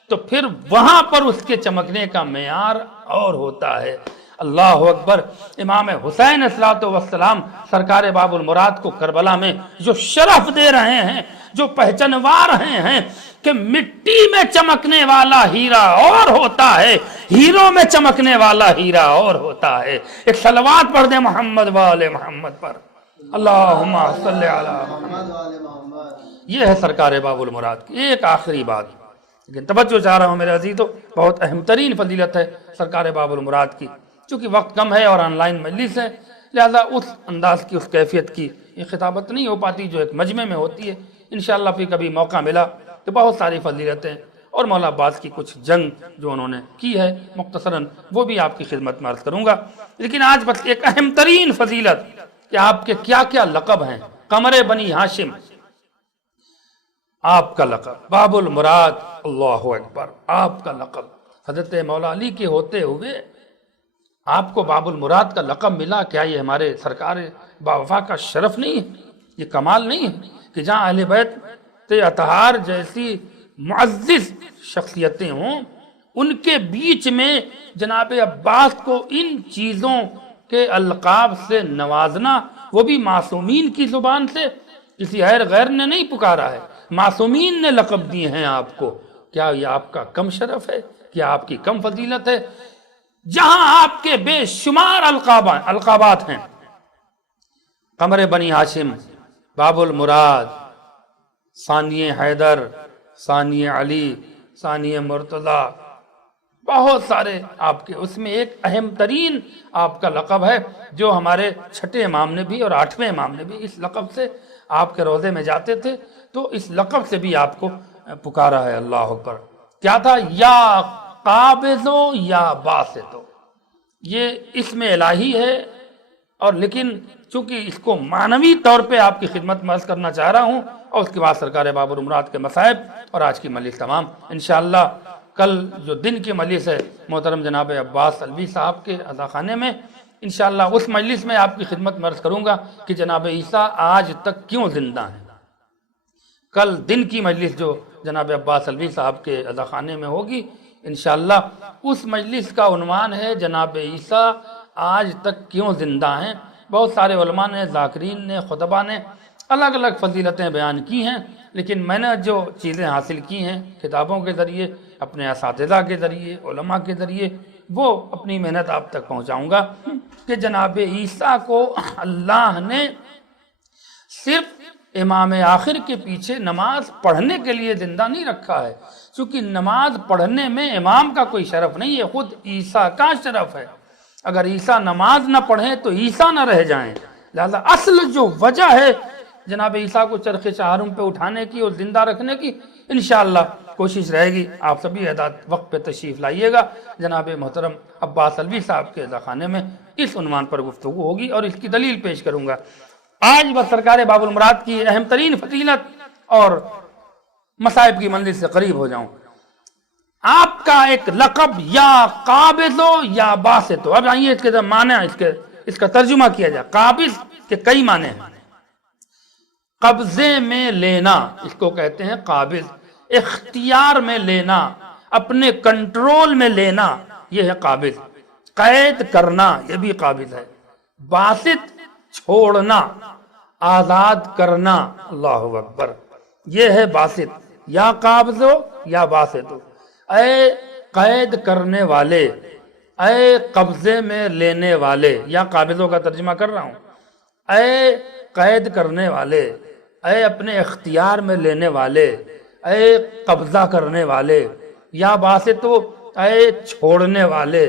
تو پھر وہاں پر اس کے چمکنے کا معیار اور ہوتا ہے۔ اللہ اکبر۔ امام حسین علیہ السلام سرکار باب المراد کو کربلا میں جو شرف دے رہے ہیں، جو پہچنوا رہے ہیں کہ مٹی میں چمکنے والا ہیرا اور ہوتا ہے، ہیروں میں چمکنے والا ہیرا اور ہوتا ہے۔ ایک صلوات پڑھ دیں محمد والے محمد پر۔ اللہم صلی علی محمد۔ یہ ہے سرکار باب المراد کی ایک آخری بات، لیکن توجہ چاہ رہا ہوں میرے عزیزو، بہت اہم ترین فضیلت ہے سرکار باب المراد کی۔ چونکہ وقت کم ہے اور آن لائن مجلس ہے، لہذا اس انداز کی، اس کیفیت کی یہ خطابت نہیں ہو پاتی جو ایک مجمع میں ہوتی ہے۔ انشاءاللہ پھر کبھی موقع ملا تو بہت ساری فضیلتیں اور مولا عباس کی کچھ جنگ جو انہوں نے کی ہے مختصراً وہ بھی آپ کی خدمت میں عرض کروں گا۔ لیکن آج بس ایک اہم ترین فضیلت کہ آپ کے کیا کیا لقب ہیں۔ قمر بنی ہاشم آپ کا لقب، باب المراد اللہ اکبر آپ کا لقب، حضرت مولا علی کے ہوتے ہوئے آپ کو باب المراد کا لقب ملا، کیا یہ ہمارے سرکار باوفا کا شرف نہیں ہے؟ یہ کمال نہیں ہے کہ جہاں اہل بیت اطہار جیسی معزز شخصیتیں ہوں ان کے بیچ میں جناب عباس کو ان چیزوں کے القاب سے نوازنا، وہ بھی معصومین کی زبان سے، کسی غیر نے نہیں پکارا ہے، معصومین نے لقب دیے ہیں آپ کو۔ کیا یہ آپ کا کم شرف ہے؟ کیا آپ کی کم فضیلت ہے؟ جہاں آپ کے بے شمار القابات ہیں، قمر بنی ہاشم، باب المراد، ثانی حیدر، ثانی علی، ثانی مرتضی، بہت سارے آپ کے، اس میں ایک اہم ترین آپ کا لقب ہے جو ہمارے 6 امام نے بھی اور 8ویں امام نے بھی اس لقب سے آپ کے روضے میں جاتے تھے، تو اس لقب سے بھی آپ کو پکارا ہے۔ اللہ اکبر۔ کیا تھا؟ یا قابضو یا باسطو، یہ اسم الہی ہے، اور لیکن چونکہ اس کو معنوی طور پہ آپ کی خدمت میں عرض کرنا چاہ رہا ہوں، اور اس کے بعد سرکار باب المراد کے مصائب اور آج کی مجلس تمام۔ انشاءاللہ کل جو دن کی مجلس ہے محترم جناب عباس الوی صاحب کے عزاخانے میں، انشاءاللہ اس مجلس میں آپ کی خدمت میں عرض کروں گا کہ جناب عیسیٰ آج تک کیوں زندہ ہیں۔ کل دن کی مجلس جو جناب عباس الوی صاحب کے عزاخانے میں ہوگی انشاءاللہ، اس مجلس کا عنوان ہے جناب عیسیٰ آج تک کیوں زندہ ہیں۔ بہت سارے علماء نے، ذاکرین نے، خطبہ نے الگ الگ فضیلتیں بیان کی ہیں، لیکن میں نے جو چیزیں حاصل کی ہیں کتابوں کے ذریعے، اپنے اساتذہ کے ذریعے، علماء کے ذریعے، وہ اپنی محنت آپ تک پہنچاؤں گا کہ جناب عیسیٰ کو اللہ نے صرف امام آخر کے پیچھے نماز پڑھنے کے لیے زندہ نہیں رکھا ہے، چونکہ نماز پڑھنے میں امام کا کوئی شرف نہیں ہے، خود عیسیٰ کا شرف ہے۔ اگر عیسیٰ نماز نہ پڑھیں تو عیسیٰ نہ رہ جائیں، لہذا اصل جو وجہ ہے جناب عیسیٰ کو چرخ چہارم پہ اٹھانے کی اور زندہ رکھنے کی، انشاءاللہ کوشش رہے گی آپ سبھی اعداد وقت پہ تشریف لائیے گا۔ جناب محترم عباس الوی صاحب کے عزاخانے میں اس عنوان پر گفتگو ہوگی اور اس کی دلیل پیش کروں گا۔ آج بس سرکار باب المراد کی اہم ترین فضیلت اور مصائب کی منزل سے قریب ہو جاؤں۔ آپ کا ایک لقب یا قابضو یا باسطو، اب آئیے اس کے معنی، اس کا ترجمہ کیا جائے۔ قابض کے کئی معنی ہیں، قبضے میں لینا اس کو کہتے ہیں قابض، اختیار میں لینا، اپنے کنٹرول میں لینا، یہ ہے قابض۔ قید کرنا یہ بھی قابض ہے۔ باسط چھوڑنا، آزاد کرنا، اللہ اکبر، یہ ہے باسط۔ یا قابضو یا باسطو، اے قید کرنے والے، اے قبضے میں لینے والے، یا قابضوں کا ترجمہ کر رہا ہوں، اے قید کرنے والے، اے اپنے اختیار میں لینے والے، اے قبضہ کرنے والے، یا باسطو اے چھوڑنے والے،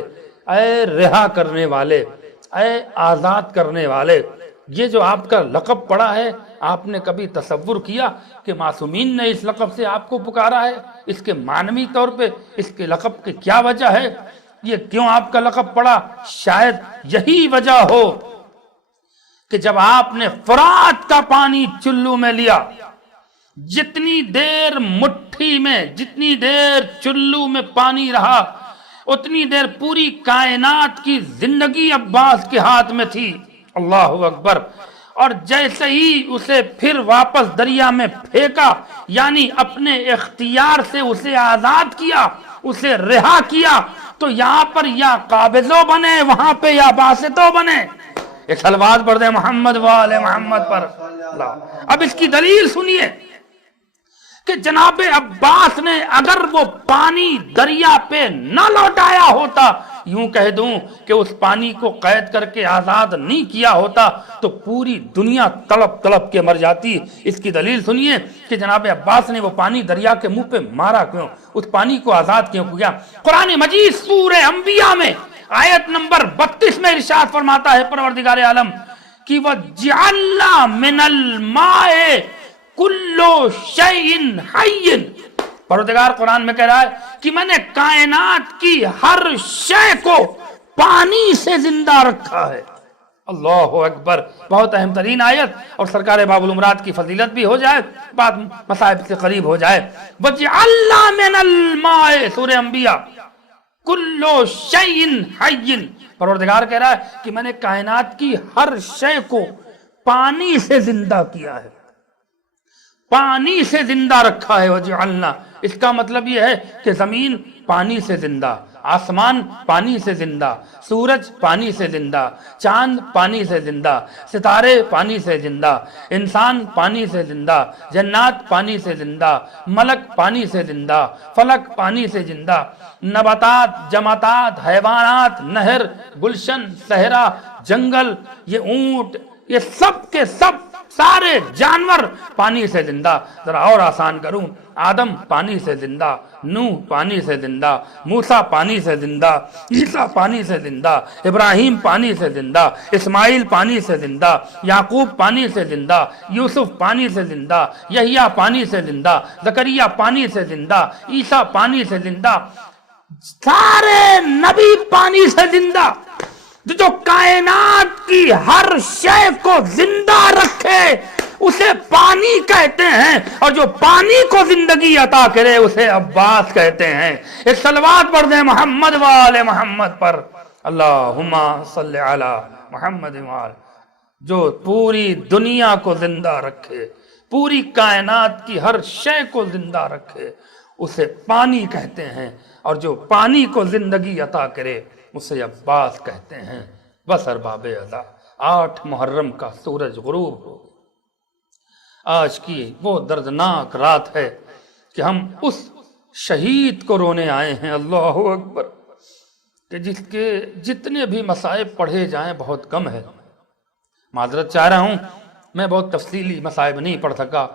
اے رہا کرنے والے، اے آزاد کرنے والے۔ یہ جو آپ کا لقب پڑا ہے، آپ نے کبھی تصور کیا کہ معصومین نے اس لقب سے آپ کو پکارا ہے؟ اس کے معنوی طور پہ اس کے لقب کی کیا وجہ ہے؟ یہ کیوں آپ کا لقب پڑا؟ شاید یہی وجہ ہو کہ جب آپ نے فرات کا پانی چلو میں لیا، جتنی دیر مٹھی میں، جتنی دیر چلو میں پانی رہا، اتنی دیر پوری کائنات کی زندگی عباس کے ہاتھ میں تھی۔ اللہ اکبر۔ اور جیسے ہی اسے پھر واپس دریا میں پھینکا، یعنی اپنے اختیار سے اسے آزاد کیا، اسے رہا کیا، تو یہاں پر یا قابضو بنے، وہاں پہ یا باسطو بنے۔ ایک صلوات پڑھ دیں محمد وآل محمد پر۔ اب اس کی دلیل سنیے کہ جناب عباس نے اگر وہ پانی دریا پہ نہ لوٹایا ہوتا، یوں کہہ دوں کہ اس پانی کو قید کر کے آزاد نہیں کیا ہوتا، تو پوری دنیا تڑپ تڑپ کے مر جاتی۔ اس کی دلیل سنیے کہ جناب عباس نے وہ پانی دریا کے منہ پہ مارا کیوں، اس پانی کو آزاد کیوں کیا۔ قرآن مجید سورہ انبیاء میں آیت نمبر 32 میں ارشاد فرماتا ہے پروردگار عالم کہ وَجَعَلْنَا مِنَ الْمَاءِ کُلُّ شَيْءٍ حَيٍّ، پروردگار قرآن میں کہہ رہا ہے کہ میں نے کائنات کی ہر شے کو پانی سے زندہ رکھا ہے۔ اللہ اکبر، بہت اہم ترین آیت، اور سرکار باب العمرات کی فضیلت بھی ہو جائے، بعد مصائب سے قریب ہو جائے۔ وَجَعَلْنَا مِنَ الْمَاءِ، سورہ انبیاء، کُلُّ شَيْءٍ حَيٍّ، پروردگار کہہ رہا ہے کہ میں نے کائنات کی ہر شے کو پانی سے زندہ کیا ہے، پانی سے زندہ رکھا ہے۔ وجعلنا، اس کا مطلب یہ ہے کہ زمین پانی سے زندہ، آسمان پانی سے زندہ، سورج پانی سے زندہ، چاند پانی سے زندہ، ستارے پانی سے زندہ، انسان پانی سے زندہ، جنات پانی سے زندہ، ملک پانی سے زندہ، فلک پانی سے زندہ، نباتات، جمادات، حیوانات، نہر، گلشن، صحرا، جنگل، یہ اونٹ، یہ سب کے سب سارے جانور پانی سے زندہ۔ ذرا اور آسان کروں، آدم پانی سے زندہ، نوح پانی سے زندہ، موسیٰ پانی سے زندہ، عیسیٰ پانی سے زندہ، ابراہیم پانی سے زندہ، اسماعیل پانی سے زندہ، یعقوب پانی سے زندہ، یوسف پانی سے زندہ، یحییٰ پانی سے زندہ، زکریا پانی سے زندہ، عیسیٰ پانی سے زندہ، سارے نبی پانی سے زندہ۔ جو کائنات کی ہر شے کو زندہ رکھے اسے پانی کہتے ہیں، اور جو پانی کو زندگی عطا کرے اسے عباس کہتے ہیں۔ ایک صلوات پڑھ دیں محمد وآل محمد پر، اللہم صلی علی محمد وآل۔ جو پوری دنیا کو زندہ رکھے، پوری کائنات کی ہر شے کو زندہ رکھے، اسے پانی کہتے ہیں، اور جو پانی کو زندگی عطا کرے اسے عباس کہتے ہیں۔ بس ارباب ادا، 8 محرم کا سورج غروب ہو گیا۔ آج کی وہ دردناک رات ہے کہ ہم اس شہید کو رونے آئے ہیں، اللہ اکبر، کہ جس کے جتنے بھی مصائب پڑھے جائیں بہت کم ہے۔ معذرت چاہ رہا ہوں، میں بہت تفصیلی مصائب نہیں پڑھ سکا،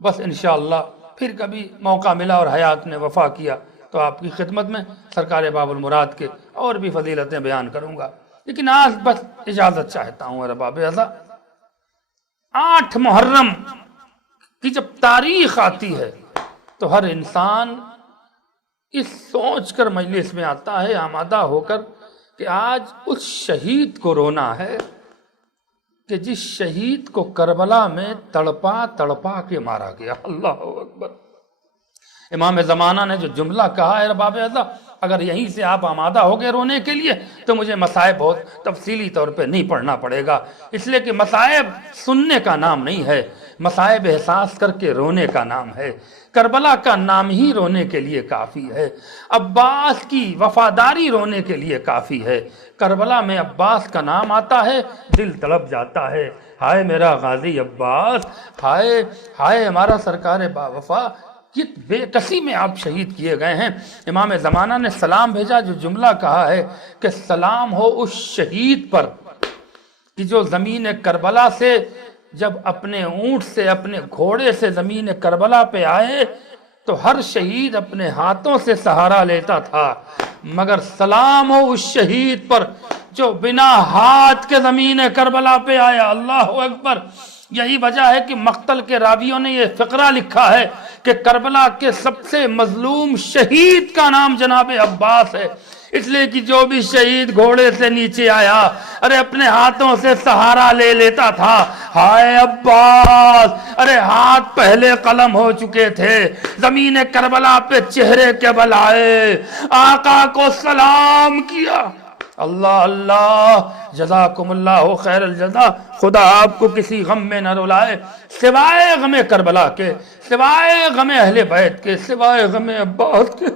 بس انشاءاللہ پھر کبھی موقع ملا اور حیات نے وفا کیا تو آپ کی خدمت میں سرکار باب المراد کے اور بھی فضیلتیں بیان کروں گا، لیکن آج بس اجازت چاہتا ہوں ارباب اعضاء۔ 8 محرم کی جب تاریخ آتی ہے تو ہر انسان اس سوچ کر مجلس میں آتا ہے آمادہ ہو کر کہ آج اس شہید کو رونا ہے کہ جس شہید کو کربلا میں تڑپا تڑپا کے مارا گیا۔ اللہ اکبر۔ امام زمانہ نے جو جملہ کہا ہے ارباب اعضاء، اگر یہیں سے آپ آمادہ ہو گئے رونے کے لیے تو مجھے مصائب بہت تفصیلی طور پہ نہیں پڑھنا پڑے گا، اس لیے کہ مصائب سننے کا نام نہیں ہے، مصائب احساس کر کے رونے کا نام ہے۔ کربلا کا نام ہی رونے کے لیے کافی ہے، عباس کی وفاداری رونے کے لیے کافی ہے۔ کربلا میں عباس کا نام آتا ہے، دل تڑپ جاتا ہے، ہائے میرا غازی عباس، ہائے ہائے ہمارا سرکار با وفا، یہ بے کسی میں آپ شہید کیے گئے ہیں۔ امام زمانہ نے سلام بھیجا، جو جملہ کہا ہے کہ سلام ہو اس شہید پر کہ جو زمین کربلا سے جب اپنے اونٹ سے اپنے گھوڑے سے زمین کربلا پہ آئے تو ہر شہید اپنے ہاتھوں سے سہارا لیتا تھا، مگر سلام ہو اس شہید پر جو بنا ہاتھ کے زمین کربلا پہ آیا۔ اللہ اکبر۔ یہی وجہ ہے کہ مقتل کے راویوں نے یہ فقرہ لکھا ہے کہ کربلا کے سب سے مظلوم شہید کا نام جناب عباس ہے، اس لیے کہ جو بھی شہید گھوڑے سے نیچے آیا ارے اپنے ہاتھوں سے سہارا لے لیتا تھا، ہائے عباس، ارے ہاتھ پہلے قلم ہو چکے تھے، زمین کربلا پہ چہرے کے بل آئے، آقا کو سلام کیا۔ اللہ اللہ، جزاکم اللہ خیر الجزا۔ خدا آپ کو کسی غم میں نہ رلائے سوائے غم کربلا کے، سوائے غم اہل بیت کے، سوائے غم عباس کے۔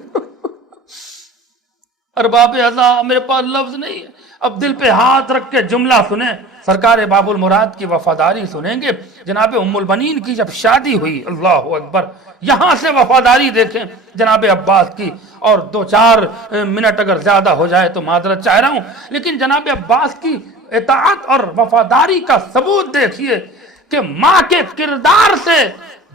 ارباب ازا، میرے پاس لفظ نہیں ہے، اب دل پہ ہاتھ رکھ کے جملہ سنیں، سرکار باب المراد کی وفاداری سنیں گے۔ جناب ام البنین کی جب شادی ہوئی، اللہ اکبر، یہاں سے وفاداری دیکھیں جناب عباس کی، اور 2-4 منٹ اگر زیادہ ہو جائے تو معذرت چاہ رہا ہوں، لیکن جناب عباس کی اطاعت اور وفاداری کا ثبوت دیکھیے کہ ماں کے کردار سے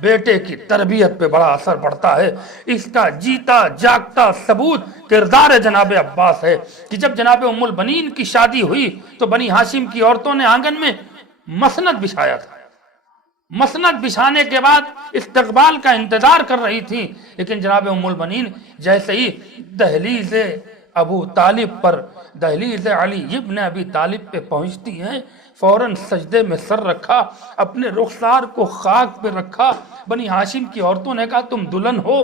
بیٹے کی تربیت پہ بڑا اثر پڑتا ہے۔ اس کا جیتا جاگتا ثبوت کردار جناب عباس ہے کہ جب جناب ام البنین کی شادی ہوئی تو بنی ہاشم کی عورتوں نے آنگن میں مسند بچھایا تھا۔ مسند بچھانے کے بعد استقبال کا انتظار کر رہی تھی، لیکن جناب ام البنین جیسے ہی دہلیز ابو طالب پر، دہلیز علی ابن ابی طالب پہ پہنچتی ہیں، فوراً سجدے میں سر رکھا، اپنے رخسار کو خاک پہ رکھا۔ بنی ہاشم کی عورتوں نے کہا تم دلہن ہو،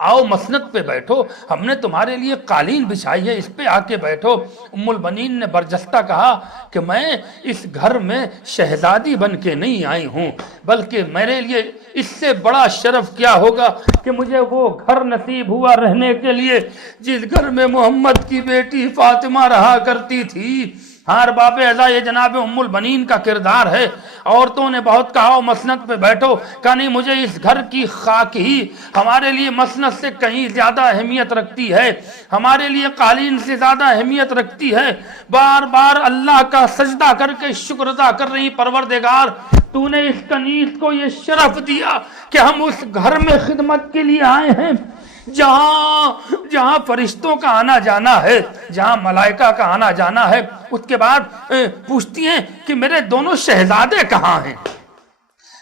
آؤ مسند پہ بیٹھو، ہم نے تمہارے لیے قالین بچھائی ہے، اس پہ آ کے بیٹھو۔ ام البنین نے برجستہ کہا کہ میں اس گھر میں شہزادی بن کے نہیں آئی ہوں، بلکہ میرے لیے اس سے بڑا شرف کیا ہوگا کہ مجھے وہ گھر نصیب ہوا رہنے کے لیے جس گھر میں محمد کی بیٹی فاطمہ رہا کرتی تھی۔ ہاں ارباب اعزا، یہ جناب ام البنین کا کردار ہے۔ عورتوں نے بہت کہا مسند پہ بیٹھو، کہا نہیں، مجھے اس گھر کی خاک ہی ہمارے لیے مسند سے کہیں زیادہ اہمیت رکھتی ہے، ہمارے لیے قالین سے زیادہ اہمیت رکھتی ہے۔ بار بار اللہ کا سجدہ کر کے شکر ادا کر رہی، پروردگار تو نے اس کنیز کو یہ شرف دیا کہ ہم اس گھر میں خدمت کے لیے آئے ہیں جہاں فرشتوں کا آنا جانا ہے، جہاں ملائکہ کا آنا جانا ہے۔ اس کے بعد پوچھتی ہیں کہ میرے دونوں شہزادے کہاں ہیں،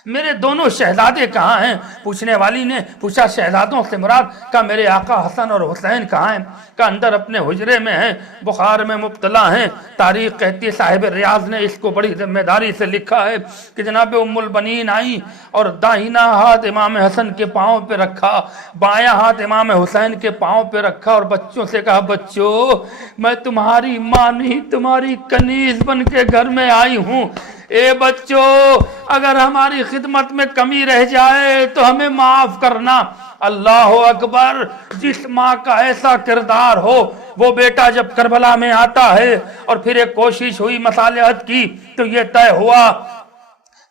میرے دونوں شہزادے کہاں ہیں؟ پوچھنے والی نے پوچھا شہزادوں سے مراد؟ کہا میرے آقا حسن اور حسین کہاں ہیں؟ کہا اندر اپنے حجرے میں ہیں، بخار میں مبتلا ہیں۔ تاریخ کہتی ہے، صاحب ریاض نے اس کو بڑی ذمہ داری سے لکھا ہے کہ جناب ام البنین آئیں اور داہنا ہاتھ امام حسن کے پاؤں پہ رکھا، بایاں ہاتھ امام حسین کے پاؤں پہ رکھا، اور بچوں سے کہا بچوں میں تمہاری ماں نہیں، تمہاری کنیز بن کے گھر میں آئی ہوں، اے بچوں اگر ہماری خدمت میں کمی رہ جائے تو ہمیں معاف کرنا۔ اللہ اکبر، جس ماں کا ایسا کردار ہو، وہ بیٹا جب کربلا میں آتا ہے اور پھر ایک کوشش ہوئی مصالحت کی تو یہ طے ہوا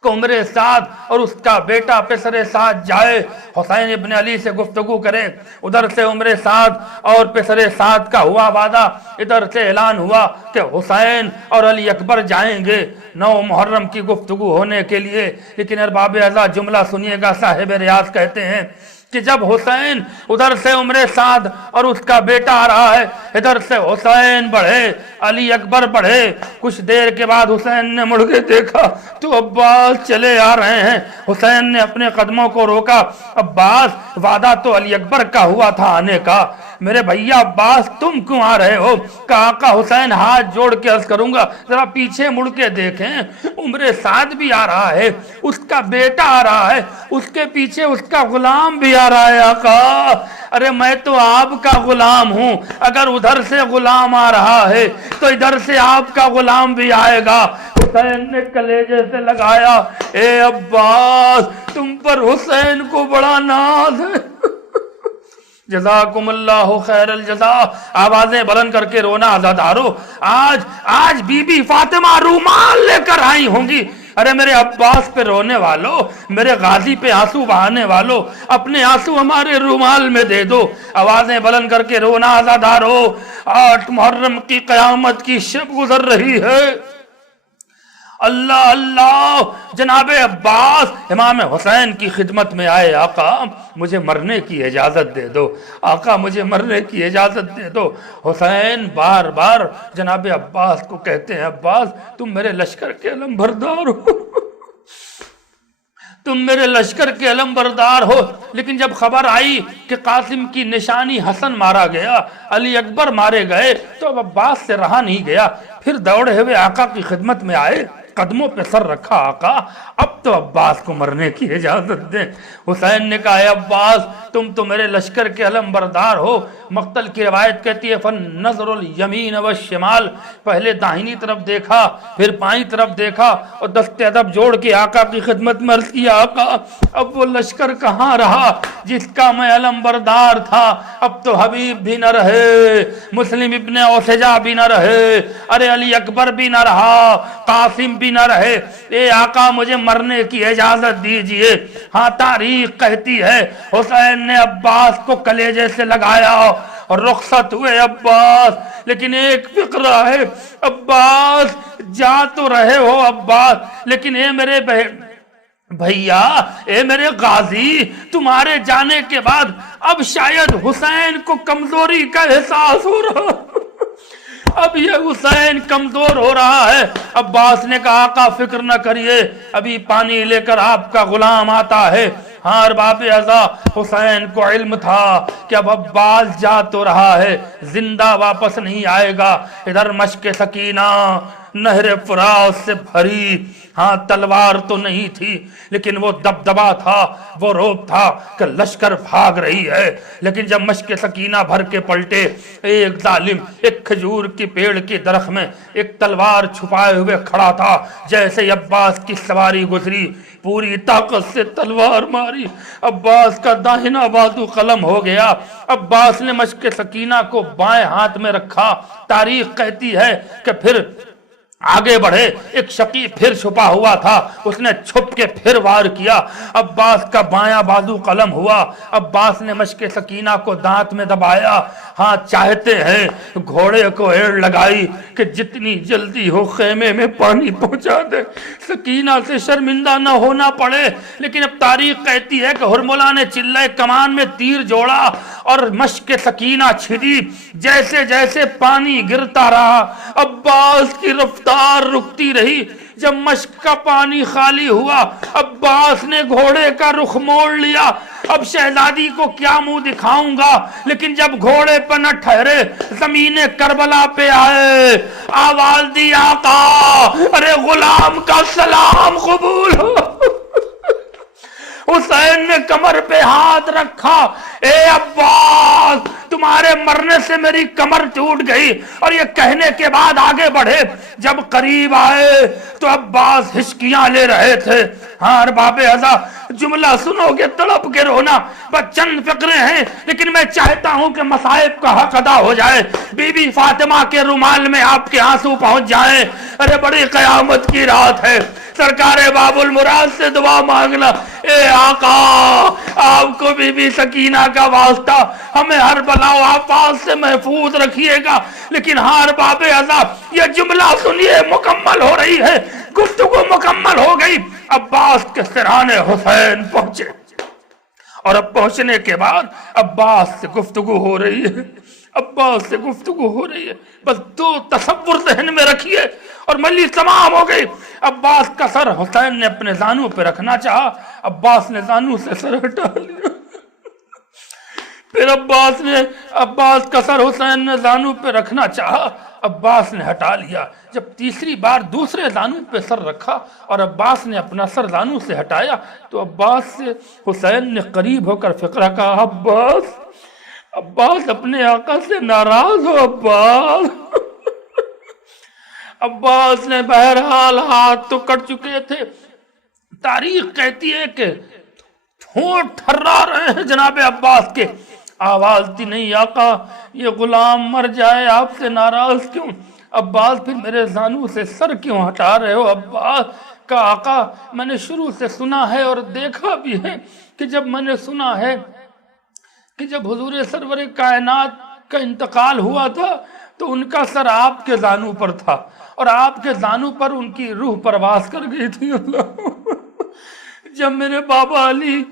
کہ عمر سعد اور اس کا بیٹا پسر سعد جائے، حسین ابن علی سے گفتگو کرے۔ ادھر سے عمر سعد اور پسر سعد کا ہوا وعدہ، ادھر سے اعلان ہوا کہ حسین اور علی اکبر جائیں گے 9 محرم کی گفتگو ہونے کے لیے۔ لیکن ارباب اعزا جملہ سنیے گا، صاحب ریاض کہتے ہیں کہ جب حسین ادھر سے عمر سعد اور اس کا بیٹا آ رہا ہے، ادھر سے حسین بڑھے، علی اکبر بڑھے، کچھ دیر کے بعد حسین نے مڑ کے دیکھا تو عباس چلے آ رہے ہیں۔ حسین نے اپنے قدموں کو روکا، عباس وعدہ تو علی اکبر کا ہوا تھا آنے کا، میرے بھیا عباس تم کیوں آ رہے ہو؟ کہا آقا حسین ہاتھ جوڑ کے عرض کروں گا ذرا پیچھے مڑ کے دیکھیں، عمر سعد بھی آ رہا ہے، اس کا بیٹا آ رہا ہے، اس کے پیچھے اس کا غلام بھی آ رہا ہے۔ آقا ارے میں تو آپ کا غلام ہوں، اگر ادھر سے غلام آ رہا ہے تو ادھر سے آپ کا غلام بھی آئے گا۔ حسین نے کلیجے سے لگایا، اے عباس تم پر حسین کو بڑا ناز ہے۔ جزاکم اللہ خیر الجزا۔ آوازیں بلند کر کے رونا عزادارو، آج بی بی فاطمہ رومال لے کر آئی ہوں گی، ارے میرے عباس پہ رونے والوں، میرے غازی پہ آنسو بہانے والوں، اپنے آنسو ہمارے رومال میں دے دو، آوازیں بلند کر کے رونا عزادارو، 8 محرم کی قیامت کی شب گزر رہی ہے۔ اللہ اللہ، جناب عباس امام حسین کی خدمت میں آئے، آقا مجھے مرنے کی اجازت دے دو، آقا مجھے مرنے کی اجازت دے دو۔ حسین بار بار جناب عباس کو کہتے ہیں، عباس تم میرے لشکر کے علم بردار ہو، تم میرے لشکر کے علم بردار ہو۔ لیکن جب خبر آئی کہ قاسم کی نشانی حسن مارا گیا، علی اکبر مارے گئے، تو اب عباس سے رہا نہیں گیا، پھر دوڑے ہوئے آقا کی خدمت میں آئے، قدموں پہ سر رکھا، آقا اب تو عباس کو مرنے کی اجازت دیں۔ حسین نے کہا، اے عباس تم تو میرے لشکر کے علم بردار ہو۔ مقتل کی روایت کہتی ہے، فَنَّظْرُ الْيَمِينَ وَالشِّمَالِ، پہلے داہنی طرف دیکھا، پھر بائیں طرف دیکھا، اور دست ادب جوڑ کے آقا کی خدمت میں عرض کیا، آقا اب وہ لشکر کہاں رہا جس کا میں علم بردار تھا؟ اب تو حبیب بھی نہ رہے، مسلم ابن اوسجا بھی نہ رہے، ارے علی اکبر بھی نہ رہا، قاسم بھی نہ رہے، اے آقا مجھے مرنے کی اجازت دیجئے۔ ہاں تاریخ کہتی ہے حسین نے عباس کو کلیجے سے لگایا اور رخصت ہوئے عباس، لیکن ایک فقرہ ہے، عباس جا تو رہے ہو عباس، لیکن اے میرے بھیا، اے میرے غازی، تمہارے جانے کے بعد اب شاید حسین کو کمزوری کا احساس ہو رہا، اب یہ حسین کمزور ہو رہا ہے۔ عباس نے کہا، آقا فکر نہ کریے، ابھی پانی لے کر آپ کا غلام آتا ہے۔ ہاں ارباب اعضا، حسین کو علم تھا کہ اب عباس جا تو رہا ہے، زندہ واپس نہیں آئے گا۔ ادھر مشق سکینہ نہر فرات سے بھری، ہاں تلوار تو نہیں تھی لیکن وہ دبدبا تھا، وہ روب تھا کہ لشکر بھاگ رہی ہے۔ لیکن جب مشق سکینہ بھر کے پلٹے، ایک ظالم ایک کھجور کی پیڑ کی درخت میں ایک تلوار چھپائے ہوئے کھڑا تھا، جیسے عباس کی سواری گزری پوری طاقت سے تلوار ماری، عباس کا داہنا بازو قلم ہو گیا۔ عباس نے مشق سکینہ کو بائیں ہاتھ میں رکھا۔ تاریخ کہتی ہے کہ پھر آگے بڑھے، ایک شقی پھر چھپا ہوا تھا، اس نے چھپ کے پھر وار کیا، عباس کا بایاں بازو قلم ہوا۔ عباس نے مشق سکینہ کو دانت میں دبایا، ہاں چاہتے ہیں گھوڑے کو ایڑ لگائی کہ جتنی جلدی ہو خیمے میں پانی پہنچا دے، سکینہ سے شرمندہ نہ ہونا پڑے۔ لیکن اب تاریخ کہتی ہے کہ ہرملا نے چلے کمان میں تیر جوڑا اور مشق سکینہ چھڑی، جیسے جیسے پانی گرتا رہا عباس کی رفتار رکتی رہی۔ جب مشق کا پانی خالی ہوا، عباس نے گھوڑے کا رخ موڑ لیا، اب شہزادی کو کیا منہ دکھاؤں گا؟ لیکن جب گھوڑے پر نہ ٹھہرے، زمین کربلا پہ آئے، آواز دی، آقا ارے غلام کا سلام قبول ہو۔ حسین نے کمر پہ ہاتھ رکھا، اے عباس تمہارے مرنے سے میری کمر ٹوٹ گئی، اور یہ کہنے کے بعد آگے بڑھے۔ جب قریب آئے تو عباس ہچکیاں لے رہے تھے۔ ہاں ارباب اعضا، جملہ سنو گے تڑپ کے رونا، بس چند فقرے ہیں لیکن میں چاہتا ہوں کہ مصائب کا حق ادا ہو جائے، بی بی فاطمہ کے رومال میں آپ کے آنسو پہنچ جائیں۔ ارے بڑی قیامت کی رات ہے، سرکار باب المراد سے دعا مانگنا، اے آقا آپ کو بی بی سکینہ کا واسطہ، ہمیں ہر بلا و آفات سے محفوظ رکھیے گا۔ لیکن ہاں ارباب اعضا، یہ جملہ سنیے، مکمل ہو رہی ہے، گفتگو مکمل ہو گئی۔ عباس کے سرانے حسین پہنچے، اور اب پہنچنے کے بعد عباس سے گفتگو ہو رہی ہے، عباس سے گفتگو ہو رہی ہے، بس دو تصور ذہن میں رکھیے اور مجلس تمام ہو گئی۔ عباس کا سر حسین نے اپنے زانوں پہ رکھنا چاہا، عباس نے زانوں سے سر ہٹا لیا، پھر عباس کا سر حسین نے زانوں پہ رکھنا چاہا، عباس نے ہٹا لیا۔ جب تیسری بار دوسرے زانوں پہ سر رکھا اور عباس نے اپنا سر زانوں سے ہٹایا، تو عباس سے حسین نے قریب ہو کر فقرہ کہا، عباس اپنے آقا سے ناراض ہو عباس۔ عباس نے بہرحال ہاتھ تو کٹ چکے تھے، تاریخ کہتی ہے کہ ہونٹ تھرا رہے ہیں جناب عباس کے، آواز تھی، نہیں آقا یہ غلام مر جائے آپ سے ناراض کیوں؟ عباس پھر میرے زانوں سے سر کیوں ہٹا رہے ہو عباس؟ کہ آقا میں نے شروع سے سنا ہے اور دیکھا بھی ہے کہ جب میں نے سنا ہے کہ جب حضور سرور کائنات کا انتقال ہوا تھا تو ان کا سر آپ کے زانو پر تھا اور آپ کے زانو پر ان کی روح پرواز کر گئی تھی۔ اللہ، جب میرے بابا علی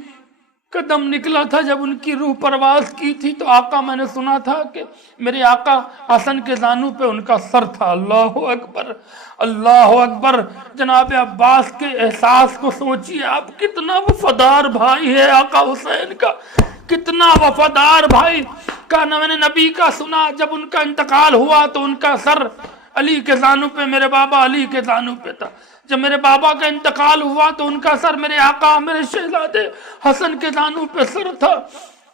کا دم نکلا تھا، جب ان کی روح پرواز کی تھی تو آقا میں نے سنا تھا کہ میرے آقا حسن کے زانو پہ ان کا سر تھا۔ اللہ اکبر، اللہ اکبر۔ جناب عباس کے احساس کو سوچیے، آپ کتنا وفادار بھائی ہے آقا حسین کا، کتنا وفادار بھائی کا۔ میں نے نبی کا سنا جب ان کا انتقال ہوا تو ان کا سر علی کے زانو پہ، میرے بابا علی کے زانو پہ تھا۔ جب میرے بابا کا انتقال ہوا تو ان کا سر میرے آقا میرے شہزادے حسن کے زانو پہ سر تھا۔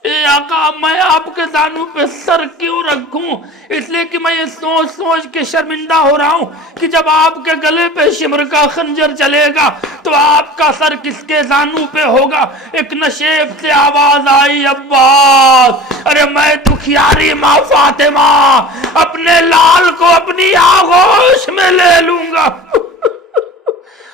اے آقا میں آپ کے زانو پہ سر کیوں رکھوں؟ اس لیے کہ میں یہ سوچ سوچ کے شرمندہ ہو رہا ہوں کہ جب آپ کے گلے پہ شمر کا خنجر چلے گا تو آپ کا سر کس کے زانو پہ ہوگا؟ ایک نشیب سے آواز آئی، عباس، ارے میں دکھیاری ماں فاطمہ اپنے لال کو اپنی آغوش میں لے لوں گا۔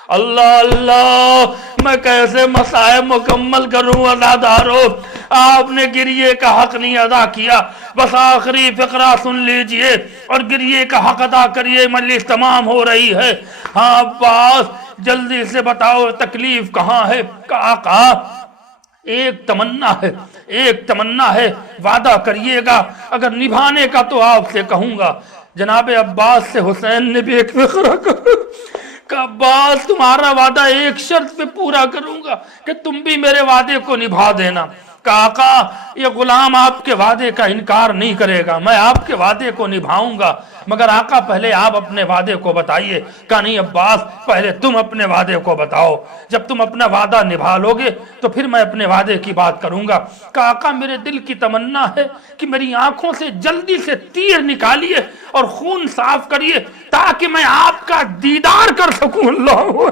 اللہ اللہ، میں کیسے مصائب مکمل کروں عزادارو؟ آپ نے گریے کا حق نہیں ادا کیا۔ بس آخری فقرہ سن لیجئے اور گریے کا حق ادا کریے، مجلس تمام ہو رہی ہے۔ ہاں عباس جلدی سے بتاؤ تکلیف کہاں ہے؟ کہ آقا ایک تمنا ہے، ایک تمنا ہے، وعدہ کریے گا، اگر نبھانے کا تو آپ سے کہوں گا۔ جناب عباس سے حسین نے بھی ایک فقرہ کہا کہ عباس تمہارا وعدہ ایک شرط پہ پورا کروں گا کہ تم بھی میرے وعدے کو نبھا دینا۔ کہ آقا یہ غلام آپ کے وعدے کا انکار نہیں کرے گا، میں آپ کے وعدے کو نبھاؤں گا، مگر آقا پہلے آپ اپنے وعدے کو بتائیے۔ کہ نہیں عباس پہلے تم اپنے وعدے کو بتاؤ، جب تم اپنا وعدہ نبھا لو گے تو پھر میں اپنے وعدے کی بات کروں گا۔ کہ آقا میرے دل کی تمنا ہے کہ میری آنکھوں سے جلدی سے تیر نکالیے اور خون صاف کریے تاکہ میں آپ کا دیدار کر سکوں۔ اللہ،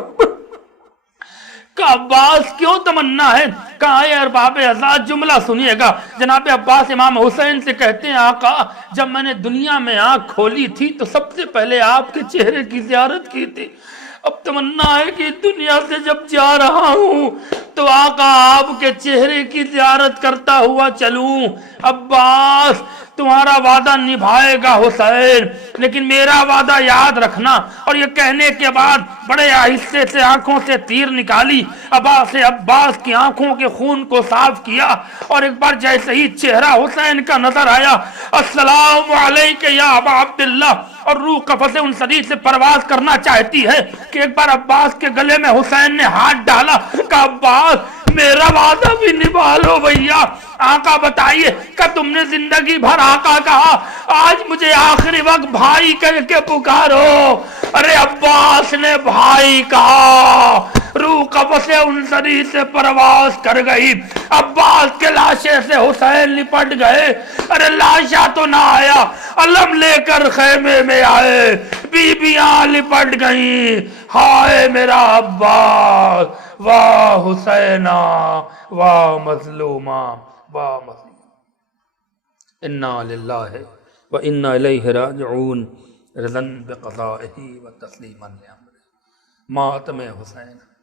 کہ عباس کیوں تمنا ہے؟ کہا اے ارباب اعزاز جملہ سنیے گا۔ جناب عباس امام حسین سے کہتے ہیں آقا جب میں نے دنیا میں آنکھ کھولی تھی تو سب سے پہلے آپ کے چہرے کی زیارت کی تھی، اب تمنا ہے کہ دنیا سے جب جا رہا ہوں تو آقا آپ کے چہرے کی زیارت کرتا ہوا چلوں۔ عباس تمہارا وعدہ نبھائے گا حسین، لیکن میرا وعدہ یاد رکھنا۔ اور یہ کہنے کے بعد بڑے آہستے سے آنکھوں سے تیر نکالی، عباس کی آنکھوں کے خون کو صاف کیا، اور ایک بار جیسے ہی چہرہ حسین کا نظر آیا، السلام علیکہ یا ابا عبداللہ، اور روح قفس انصری سے پرواز کرنا چاہتی ہے کہ ایک بار عباس کے گلے میں حسین نے ہاتھ ڈالا کہ عباس میرا وعدہ بھی نبھا لو بھیا۔ آقا بتائیے کہ تم نے زندگی بھر آقا کہا، آج مجھے آخری وقت بھائی کہہ کے پکارو۔ ارے عباس نے بھائی کہا، روح قفس انصری سے پرواز کر گئی، عباس کے لاشے سے حسین لپٹ گئے۔ ارے لاشا تو نہ آیا، علم لے کر خیمے میں آئے، بیبیاں لپٹ گئیں، ہائے میرا عباس، واہ حسینہ، واہ مظلومہ، واہ مظلوم۔ انا للہ و انا الیہ راجعون، رضا بقضائہ و تسلیما لامرہ۔ ماتم حسین۔